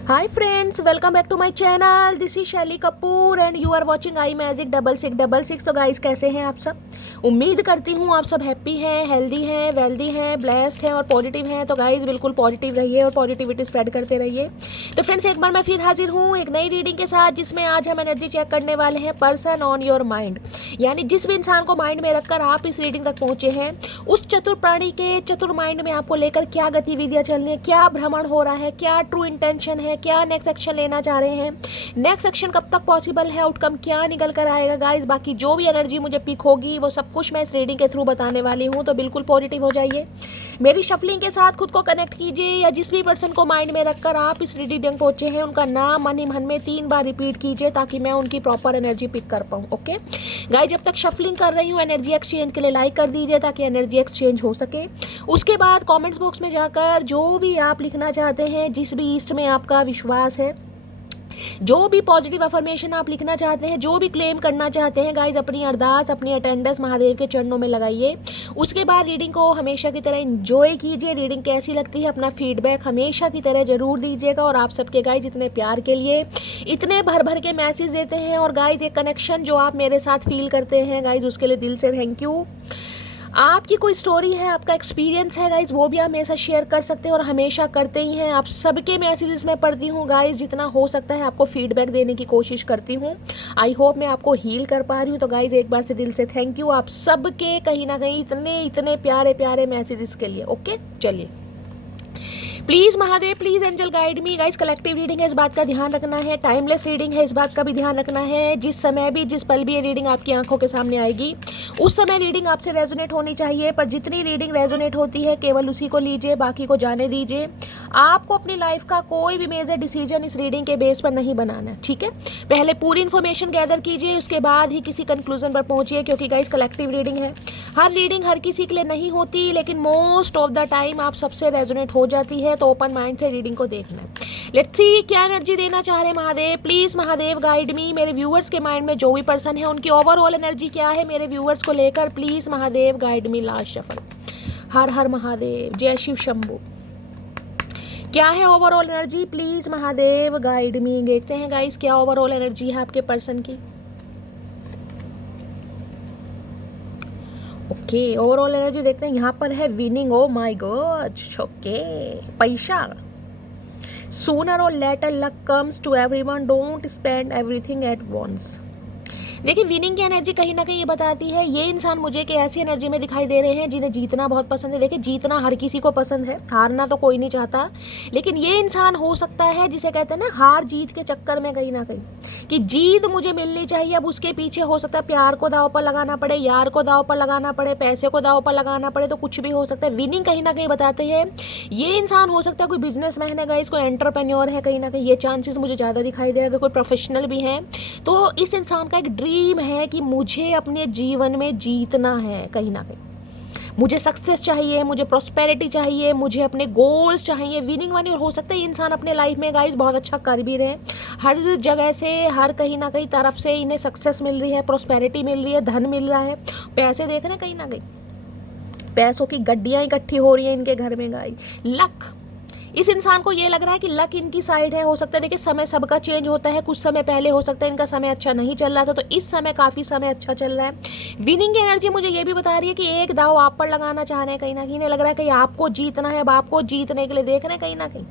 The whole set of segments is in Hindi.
Hi friends, welcome back to my channel. This is शैली Kapoor and you are watching I magic 6666। तो गाइस कैसे हैं आप सब? उम्मीद करती हूँ आप सब हैप्पी हैं, हेल्दी हैं, वेल्दी हैं, ब्लेस्ड हैं और पॉजिटिव हैं। तो गाइस बिल्कुल पॉजिटिव रहिए और पॉजिटिविटी स्प्रेड करते रहिए। तो फ्रेंड्स एक बार मैं फिर हाजिर हूँ एक नई रीडिंग के साथ, जिसमें आज हम एनर्जी चेक करने वाले हैं पर्सन ऑन योर माइंड। यानी जिस भी इंसान को माइंड में रखकर आप इस रीडिंग तक पहुँचे हैं, उस चतुर प्राणी के चतुर माइंड में आपको लेकर क्या गतिविधियाँ चल रही हैं, क्या भ्रमण हो रहा है, क्या ट्रू इंटेंशन है, क्या नेक्स्ट एक्शन लेना चाह रहे हैं, नेक्स्ट एक्शन कब तक पॉसिबल है, आउटकम क्या निकल कर आएगा गाइस। बाकी जो भी एनर्जी मुझे पिक होगी वो सब कुछ मैं इस रीडिंग के थ्रू बताने वाली हूँ। तो बिल्कुल पॉजिटिव हो जाइए, मेरी शफलिंग के साथ खुद को कनेक्ट कीजिए, या जिस भी पर्सन को माइंड में रखकर आप इस रीडिंग पहुंचे हैं उनका नाम मन ही मन में 3 बार रिपीट कीजिए, ताकि मैं उनकी प्रॉपर एनर्जी पिक कर पाऊँ। ओके गाइस, जब तक शफलिंग कर रही हूँ एनर्जी एक्सचेंज के लिए लाइक कर दीजिए, ताकि एनर्जी एक्सचेंज हो सके। उसके बाद कमेंट्स बॉक्स में जाकर जो भी आप लिखना चाहते हैं, जिस भी ईस्ट में आपका विश्वास है, जो भी पॉजिटिव अफर्मेशन आप लिखना चाहते हैं, जो भी क्लेम करना चाहते हैं गाइज, अपनी अरदास अपनी अटेंडेंस महादेव के चरणों में लगाइए। उसके बाद रीडिंग को हमेशा की तरह एंजॉय कीजिए। रीडिंग कैसी लगती है अपना फीडबैक हमेशा की तरह जरूर दीजिएगा। और आप सबके गाइज इतने प्यार के लिए इतने भर भर के मैसेज देते हैं, और गाइज एक कनेक्शन जो आप मेरे साथ फील करते हैं गाइज, उसके लिए दिल से थैंक यू। आपकी कोई स्टोरी है, आपका एक्सपीरियंस है गाइज, वो भी आप मेरे साथ शेयर कर सकते हैं और हमेशा करते ही हैं। आप सबके मैसेजेस मैं पढ़ती हूँ गाइज, जितना हो सकता है आपको फीडबैक देने की कोशिश करती हूँ। आई होप मैं आपको हील कर पा रही हूँ। तो गाइज एक बार से दिल से थैंक यू आप सबके, कहीं ना कहीं इतने इतने प्यारे प्यारे मैसेजेस के लिए। ओके चलिए, please Mahadev, please angel guide me. Guys collective reading है, इस बात का ध्यान रखना है। टाइमलेस रीडिंग है, इस बात का भी ध्यान रखना है। जिस समय भी जिस पल भी ये रीडिंग आपकी आंखों के सामने आएगी, उस समय रीडिंग आपसे रेजोनेट होनी चाहिए। पर जितनी रीडिंग रेजोनेट होती है केवल उसी को लीजिए, बाकी को जाने दीजिए। आपको अपनी लाइफ का कोई भी मेजर डिसीजन इस रीडिंग के बेस पर नहीं बनाना, ठीक है। पहले पूरी इन्फॉर्मेशन गैदर कीजिए, उसके बाद ही किसी कंक्लूजन पर पहुंचिए, क्योंकि गाइस कलेक्टिव रीडिंग है। हर रीडिंग हर किसी के लिए नहीं होती, लेकिन मोस्ट ऑफ द टाइम आप सबसे रेजोनेट हो जाती है। तो ओपन माइंड से रीडिंग को देखना है। लेट्स सी क्या एनर्जी देना चाह रहे हैं Mahadev. Please Mahadev guide me. मेरे व्यूअर्स के माइंड में जो भी पर्सन है उनकी ओवरऑल एनर्जी क्या है मेरे व्यूअर्स को लेकर, please Mahadev guide me. Last shuffle. हर हर महादेव, जय शिव शंभू। क्या है overall energy, please Mahadev guide me. देखते हैं गाइस क्या ओवरऑल एनर्जी है आपके पर्सन की। ओके ओवरऑल एनर्जी देखते हैं। यहाँ पर है winning, oh my god. Okay पैसा, सूनर और later luck comes to everyone, don't spend everything at once. देखिए विनिंग की एनर्जी कहीं ना कहीं ये बताती है, ये इंसान मुझे कि ऐसी एनर्जी में दिखाई दे रहे हैं जिन्हें जीतना बहुत पसंद है। देखिए जीतना हर किसी को पसंद है, हारना तो कोई नहीं चाहता। लेकिन ये इंसान हो सकता है जिसे कहते हैं ना हार जीत के चक्कर में कहीं ना कहीं कि जीत मुझे मिलनी चाहिए, अब उसके पीछे हो सकता है प्यार को दाव पर लगाना पड़े, यार को दाव पर लगाना पड़े, पैसे को दाव पर लगाना पड़े, तो कुछ भी हो सकता है। विनिंग कहीं ना कहीं बताते हैं ये इंसान हो सकता है कोई बिजनेसमैन है गाइस, कोई एंटरप्रेन्योर है, कहीं ना कहीं ये चांसेस मुझे ज़्यादा दिखाई दे रहा है। अगर कोई प्रोफेशनल भी है तो इस इंसान का एक ड्रीम है कि मुझे अपने जीवन में जीतना है। कहीं ना कहीं मुझे सक्सेस चाहिए, मुझे प्रॉस्पेरिटी चाहिए, मुझे अपने गोल्स चाहिए। विनिंग वाली, और हो सकता है ये इंसान अपने लाइफ में गाइस बहुत अच्छा कर भी रहे हैं। हर जगह से, हर कहीं ना कहीं तरफ से इन्हें सक्सेस मिल रही है, प्रॉस्पेरिटी मिल रही है, धन मिल रहा है, पैसे देख रहे हैं, कहीं ना कहीं पैसों की गड्डियाँ इकट्ठी हो रही हैं इनके घर में गाइस। लक, इस इंसान को ये लग रहा है कि लक इनकी साइड है। हो सकता है देखिए समय सबका चेंज होता है, कुछ समय पहले हो सकता है इनका समय अच्छा नहीं चल रहा था, तो इस समय काफ़ी समय अच्छा चल रहा है। विनिंग की एनर्जी मुझे ये भी बता रही है कि एक दाव आप पर लगाना चाह रहे हैं, कहीं ना कहीं इन्हें लग रहा है कि आपको जीतना है। अब आपको जीतने के लिए देख रहे हैं कहीं ना कहीं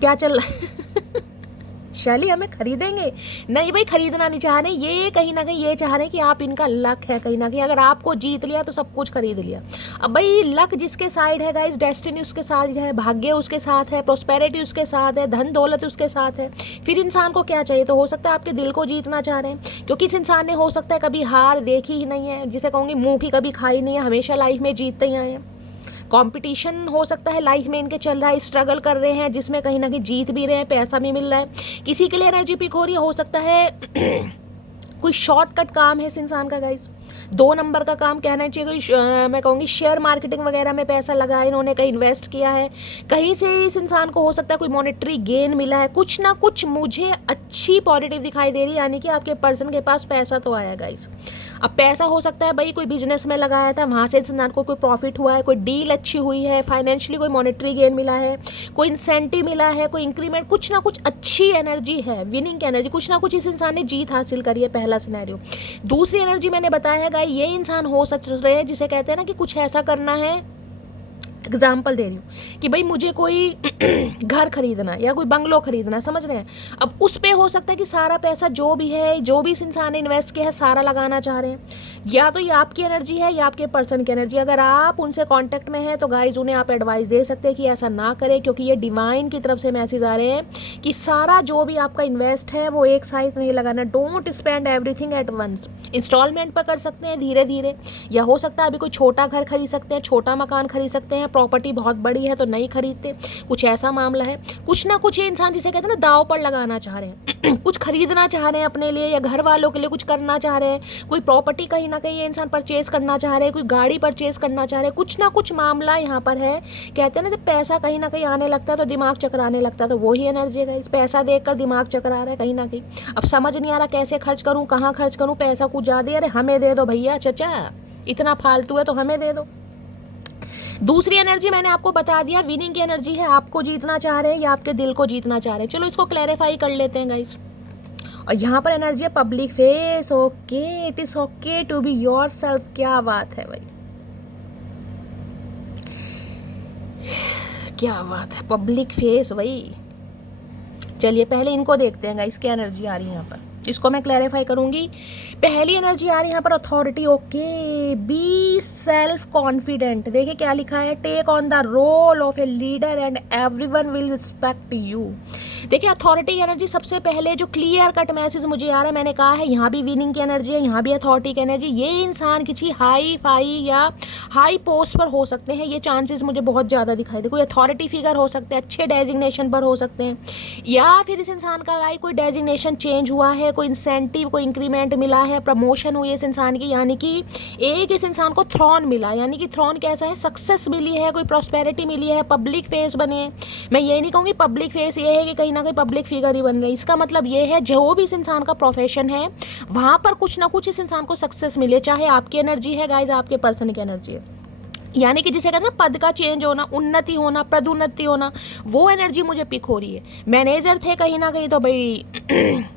क्या चल रहा है। शैली हमें खरीदेंगे, नहीं भाई खरीदना नहीं चाह रहे, ये कहीं ना कहीं ये चाह रहे हैं कि आप इनका लक है। कहीं ना कहीं अगर आपको जीत लिया तो सब कुछ खरीद लिया। अब भाई लक जिसके साइड है गाइस, डेस्टिनी उसके साथ है, भाग्य उसके साथ है, प्रॉस्पेरिटी उसके साथ है, धन दौलत उसके साथ है, फिर इंसान को क्या चाहिए। तो हो सकता है आपके दिल को जीतना चाह रहे हैं, क्योंकि इस इंसान ने हो सकता है कभी हार देखी ही नहीं है, जिसे कहूँगी मुँह की कभी खाई नहीं है, हमेशा लाइफ में जीतते ही आए हैं। कंपटीशन हो सकता है लाइफ में इनके चल रहा है, स्ट्रगल कर रहे हैं, जिसमें कहीं ना कहीं जीत भी रहे हैं, पैसा भी मिल रहा है। किसी के लिए एनर्जी पिक हो रही है, हो सकता है कोई शॉर्टकट काम है इस इंसान का गाइस, 2 नंबर का काम कहना चाहिए कोई मैं कहूँगी शेयर मार्केटिंग वगैरह में पैसा लगाया इन्होंने, कहीं इन्वेस्ट किया है, कहीं से इस इंसान को हो सकता है कोई मॉनेटरी गेन मिला है, कुछ ना कुछ मुझे अच्छी पॉजिटिव दिखाई दे रही है, यानी कि आपके पर्सन के पास पैसा तो आया गाइस। अब पैसा हो सकता है भाई कोई बिजनेस में लगाया था, वहाँ से इस इंसान को कोई प्रॉफिट हुआ है, कोई डील अच्छी हुई है, फाइनेंशियली कोई मॉनेटरी गेन मिला है, कोई इंसेंटिव मिला है, कोई इंक्रीमेंट, कुछ ना कुछ अच्छी एनर्जी है, विनिंग की एनर्जी, कुछ ना कुछ इस इंसान ने जीत हासिल करी है, पहला सिनेरियो। दूसरी एनर्जी मैंने बताया है गाइस, ये इंसान हो सच रहे हैं जिसे कहते हैं ना कि कुछ ऐसा करना है, एग्जाम्पल दे रही हूँ कि भाई मुझे कोई घर खरीदना है या कोई बंगलो खरीदना है, समझ रहे हैं। अब उस पे हो सकता है कि सारा पैसा जो भी है, जो भी इस इंसान ने इन्वेस्ट किया है, सारा लगाना चाह रहे हैं। या तो ये आपकी एनर्जी है या आपके पर्सन की एनर्जी। अगर आप उनसे कांटेक्ट में हैं तो गाइज उन्हें आप एडवाइस दे सकते हैं कि ऐसा ना करें, क्योंकि ये डिवाइन की तरफ से मैसेज आ रहे हैं कि सारा जो भी आपका इन्वेस्ट है वो एक साथ नहीं लगाना। Don't spend everything at once. Instalment पर कर सकते हैं, धीरे धीरे, या हो सकता है अभी कोई छोटा घर खरीद सकते हैं, छोटा मकान खरीद सकते हैं, प्रॉपर्टी बहुत बड़ी है तो नहीं खरीदते, कुछ ऐसा मामला है। कुछ ना कुछ ये इंसान जिसे कहते हैं ना दांव पर लगाना चाह रहे हैं कुछ खरीदना चाह रहे हैं अपने लिए या घर वालों के लिए, कुछ करना चाह रहे हैं, कोई प्रॉपर्टी कहीं ना कहीं ये इंसान परचेज करना चाह रहे हैं, कोई गाड़ी परचेज करना चाह रहे हैं, कुछ ना कुछ मामला यहाँ पर है। कहते हैं ना जब पैसा कहीं ना कहीं आने लगता है तो दिमाग चकराने लगता है, तो वही एनर्जी है इस पैसा देखकर दिमाग चकरा रहा है कहीं ना कहीं। अब समझ नहीं आ रहा कैसे खर्च करूँ, कहाँ खर्च करूँ, पैसा कुछ ज़्यादा, अरे हमें दे दो भैया, चचा इतना फालतू है तो हमें दे दो। दूसरी एनर्जी मैंने आपको बता दिया, विनिंग की एनर्जी है, आपको जीतना चाह रहे हैं या आपके दिल को जीतना चाह रहे हैं। चलो इसको क्लैरिफाई कर लेते हैं गाइस। और यहाँ पर एनर्जी है public face. Okay, it is okay to be yourself. क्या बात है भाई, क्या बात है, पब्लिक फेस भाई। चलिए पहले इनको देखते हैं गाइस, क्या एनर्जी आ रही है यहाँ पर, इसको मैं क्लैरिफाई करूंगी। पहली एनर्जी आ रही है यहाँ पर authority. Okay, be self confident. देखिए क्या लिखा है, take on the role of a leader and everyone will respect you. देखिए अथॉरिटी की एनर्जी, सबसे पहले जो क्लियर कट मैसेज मुझे आ रहा है, मैंने कहा है यहाँ भी विनिंग की एनर्जी है, यहाँ भी अथॉरिटी की एनर्जी। ये इंसान किसी हाई फाई या हाई पोस्ट पर हो सकते हैं, ये चांसेस मुझे बहुत ज़्यादा दिखाई दे। कोई अथॉरिटी फिगर हो सकते हैं, अच्छे डेजिग्नेशन पर हो सकते हैं, या फिर इस इंसान का लाइक कोई डेजिग्नेशन चेंज हुआ है, कोई इंसेंटिव, कोई इंक्रीमेंट मिला है, प्रमोशन हुई है इस इंसान की, यानी कि एक इस इंसान को थ्रोन मिला। यानी कि थ्रोन कैसा है, सक्सेस मिली है, कोई प्रॉस्पेरिटी मिली है, पब्लिक फेस बने। मैं ये नहीं कहूँगी पब्लिक फेस ये है कि कहीं ना कहीं पब्लिक फिगर ही बन रही, इसका मतलब ये है जो भी इस इंसान का प्रोफेशन है वहाँ पर कुछ ना कुछ इस इंसान को सक्सेस मिले, चाहे आपकी एनर्जी है गाइज, आपके पर्सन की एनर्जी है। यानी कि जिसे कहते हैं पद का चेंज होना, उन्नति होना, पदोन्नति होना, वो एनर्जी मुझे पिक हो रही है। मैनेजर थे कहीं ना कहीं तो भाई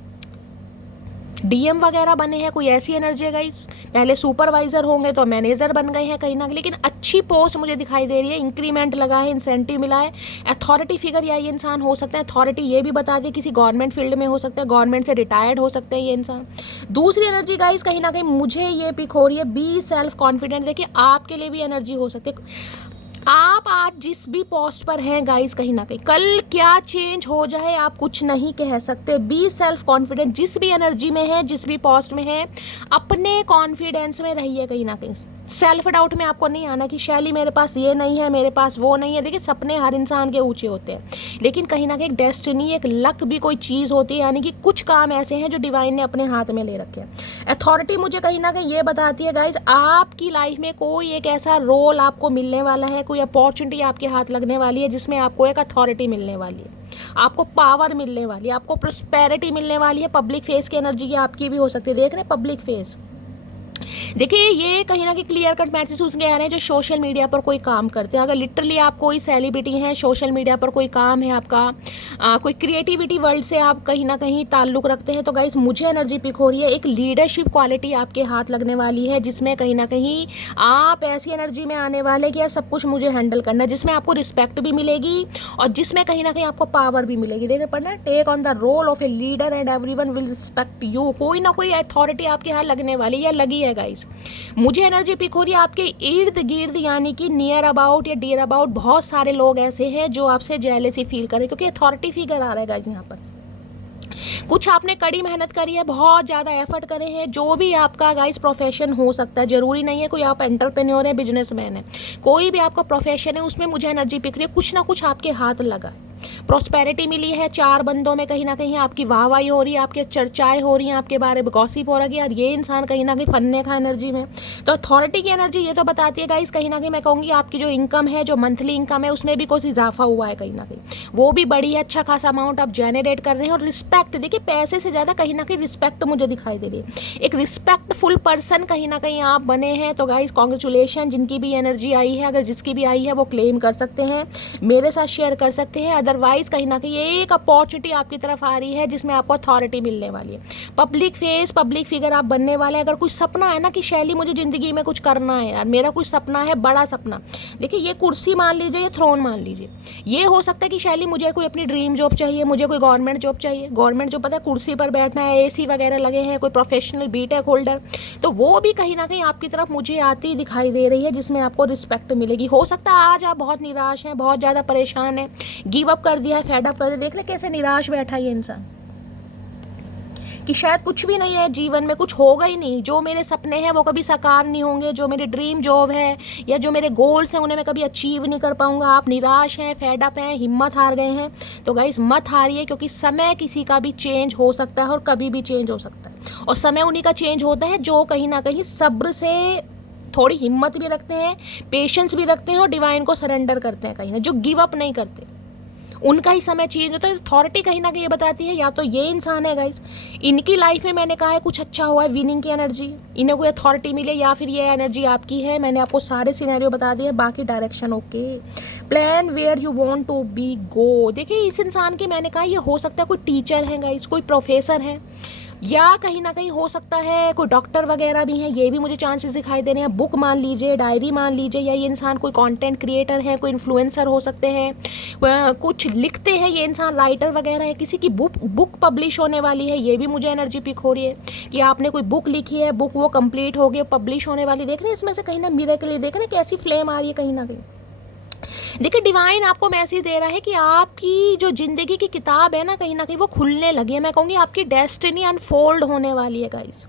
डीएम वगैरह बने हैं, कोई ऐसी एनर्जी है गाइस। पहले सुपरवाइजर होंगे तो मैनेजर बन गए हैं कहीं ना कहीं, लेकिन अच्छी पोस्ट मुझे दिखाई दे रही है, इंक्रीमेंट लगा है, इंसेंटिव मिला है। अथॉरिटी फिगर या ये इंसान हो सकता है, अथॉरिटी ये भी बता दी किसी गवर्नमेंट फील्ड में हो सकता है, गवर्नमेंट से रिटायर्ड हो सकते हैं ये इंसान। दूसरी एनर्जी गाइस कहीं ना कहीं मुझे ये पिक हो रही है, बी सेल्फ कॉन्फिडेंट। देखिए आपके लिए भी एनर्जी हो सकती है, आप आज जिस भी पोस्ट पर हैं गाइस, कहीं ना कहीं कल क्या चेंज हो जाए आप कुछ नहीं कह सकते। बी सेल्फ कॉन्फिडेंट, जिस भी एनर्जी में है, जिस भी पोस्ट में है, अपने कॉन्फिडेंस में रहिए कहीं ना कहीं। सेल्फ डाउट में आपको नहीं आना कि शैली मेरे पास ये नहीं है, मेरे पास वो नहीं है। देखिए सपने हर इंसान के ऊंचे होते हैं, लेकिन कहीं ना कहीं एक डेस्टिनी, एक लक भी कोई चीज़ होती है, यानी कि कुछ काम ऐसे हैं जो डिवाइन ने अपने हाथ में ले रखे हैं। अथॉरिटी मुझे कहीं ना कहीं ये बताती है गाइज, आपकी लाइफ में कोई एक ऐसा रोल आपको मिलने वाला है, कोई अपॉर्चुनिटी आपके हाथ लगने वाली है जिसमें आपको एक अथॉरिटी मिलने वाली है, आपको पावर मिलने वाली है, आपको प्रॉस्पेरिटी मिलने वाली है। पब्लिक फेस की एनर्जी ये आपकी भी हो सकती है। देख रहे हैं पब्लिक फेस, देखिए ये कहीं ना कहीं क्लियर कट मैसेज उसके आ रहे हैं जो सोशल मीडिया पर कोई काम करते हैं। अगर लिटरली आप कोई सेलिब्रिटी हैं, सोशल मीडिया पर कोई काम है आपका, कोई क्रिएटिविटी वर्ल्ड से आप कहीं ना कहीं ताल्लुक़ रखते हैं, तो गाइस मुझे एनर्जी पिक हो रही है, एक लीडरशिप क्वालिटी आपके हाथ लगने वाली है, जिसमें कहीं ना कहीं आप ऐसी एनर्जी में आने वाले कि यार सब कुछ मुझे हैंडल करना है, जिसमें आपको रिस्पेक्ट भी मिलेगी और जिसमें कहीं ना कहीं आपको पावर भी मिलेगी। देखिए पढ़ना, take on the role of a leader and everyone will respect you. कोई ना कोई अथॉरिटी आपके हाथ लगने वाली या लगी है गाइस। मुझे एनर्जी पिक हो रही है आपके इर्द गिर्द, यानी कि नियर अबाउट या डियर अबाउट बहुत सारे लोग ऐसे हैं जो आपसे जेलसी फील करें, क्योंकि अथॉरिटी फिगर आ रहा है गाइस यहाँ पर। कुछ आपने कड़ी मेहनत करी है, बहुत ज़्यादा एफर्ट करे हैं, जो भी आपका गाइस प्रोफेशन हो सकता है, जरूरी नहीं है कोई आप एंटरप्रेन्योर है, बिजनेसमैन है, कोई भी आपका प्रोफेशन है, उसमें मुझे एनर्जी पिक रही है, कुछ ना कुछ आपके हाथ लगा है। प्रॉस्पेरिटी मिली है, 4 बंदों में कहीं ना कहीं आपकी वाहवाही हो रही है, आपके चर्चाएं हो रही हैं, आपके बारे में गॉसिप हो रही है, और ये इंसान कहीं ना कहीं फन्ने का एनर्जी में। तो अथॉरिटी की एनर्जी ये तो बताती है गाइस, कहीं ना कहीं मैं कहूँगी आपकी जो इनकम है, जो मंथली इनकम है, उसमें भी कुछ इजाफा हुआ है कहीं ना कहीं, वो भी बड़ी है, अच्छा खासा अमाउंट आप जनरेट कर रहे हैं। और रिस्पेक्ट, देखिए पैसे से ज़्यादा कहीं ना कहीं रिस्पेक्ट मुझे दिखाई दे रही है, एक रिस्पेक्टफुल पर्सन कहीं ना कहीं आप बने हैं। तो गाइस कॉन्ग्रेचुलेशन, जिनकी भी एनर्जी आई है, अगर जिसकी भी आई है वो क्लेम कर सकते हैं, मेरे साथ शेयर कर सकते हैं। अदरवाइज कहीं ना कहीं एक अपॉर्चुनिटी आपकी तरफ आ रही है जिसमें आपको अथॉरिटी मिलने वाली है, पब्लिक फेस, पब्लिक फिगर आप बनने वाले। अगर कुछ सपना है ना कि शैली मुझे ज़िंदगी में कुछ करना है यार, मेरा कुछ सपना है, बड़ा सपना, देखिए ये कुर्सी मान लीजिए, ये थ्रोन मान लीजिए, ये हो सकता है कि शैली मुझे कोई अपनी ड्रीम जॉब चाहिए, मुझे कोई गवर्नमेंट जॉब चाहिए। गवर्नमेंट जॉब पता है कुर्सी पर बैठना है, एसी वगैरह लगे हैं, कोई प्रोफेशनल बीटेक होल्डर, तो वो भी कहीं ना कहीं आपकी तरफ मुझे आती दिखाई दे रही है, जिसमें आपको रिस्पेक्ट मिलेगी। हो सकता है आज आप बहुत निराश हैं, बहुत ज़्यादा परेशान हैं, गिव अप कर दिया है, फेड अप कर दिया, देख ले कैसे निराश बैठा ये इंसान कि शायद कुछ भी नहीं है जीवन में, कुछ होगा ही नहीं, जो मेरे सपने हैं वो कभी साकार नहीं होंगे, जो मेरे ड्रीम जॉब है या जो मेरे गोल्स हैं उन्हें मैं कभी अचीव नहीं कर पाऊंगा। आप निराश हैं, फेड अप हैं, हिम्मत हार गए हैं, तो गाइस मत हारिए, क्योंकि समय किसी का भी चेंज हो सकता है और कभी भी चेंज हो सकता है। और समय उन्हीं का चेंज होता है जो कहीं ना कहीं सब्र से, थोड़ी हिम्मत भी रखते हैं, पेशेंस भी रखते हैं और डिवाइन को सरेंडर करते हैं, कहीं ना जो गिव अप नहीं करते, उनका ही समय चेंज होता है। अथॉरिटी कहीं ना कहीं ये बताती है, या तो ये इंसान है गाइस, इनकी लाइफ में मैंने कहा है कुछ अच्छा हुआ है, विनिंग की एनर्जी, इन्हें कोई अथॉरिटी मिले, या फिर ये एनर्जी आपकी है। मैंने आपको सारे सिनेरियो बता दिए, बाकी direction okay. Plan where you want to be go, देखिए इस इंसान की मैंने कहा ये हो सकता है कोई टीचर है गाइस, कोई प्रोफेसर है, या कहीं ना कहीं हो सकता है कोई डॉक्टर वगैरह भी हैं, ये भी मुझे चांसेस दिखाई दे रहे हैं। बुक मान लीजिए, डायरी मान लीजिए, या ये इंसान कोई कंटेंट क्रिएटर है, कोई इन्फ्लुएंसर हो सकते हैं, कुछ लिखते हैं ये इंसान, राइटर वगैरह है, किसी की बुक पब्लिश होने वाली है, ये भी मुझे एनर्जी पिक हो रही है कि आपने कोई बुक लिखी है, बुक वो कंप्लीट हो गई, पब्लिश होने वाली। देख रहे हैं इसमें से कहीं ना मिरेकल, देख रहे हैं कैसी फ्लेम आ रही है कहीं ना कहीं। देखिए डिवाइन आपको मैसेज दे रहा है कि आपकी जो जिंदगी की किताब है ना कहीं वो खुलने लगी है। मैं कहूँगी आपकी डेस्टिनी अनफोल्ड होने वाली है गाइस।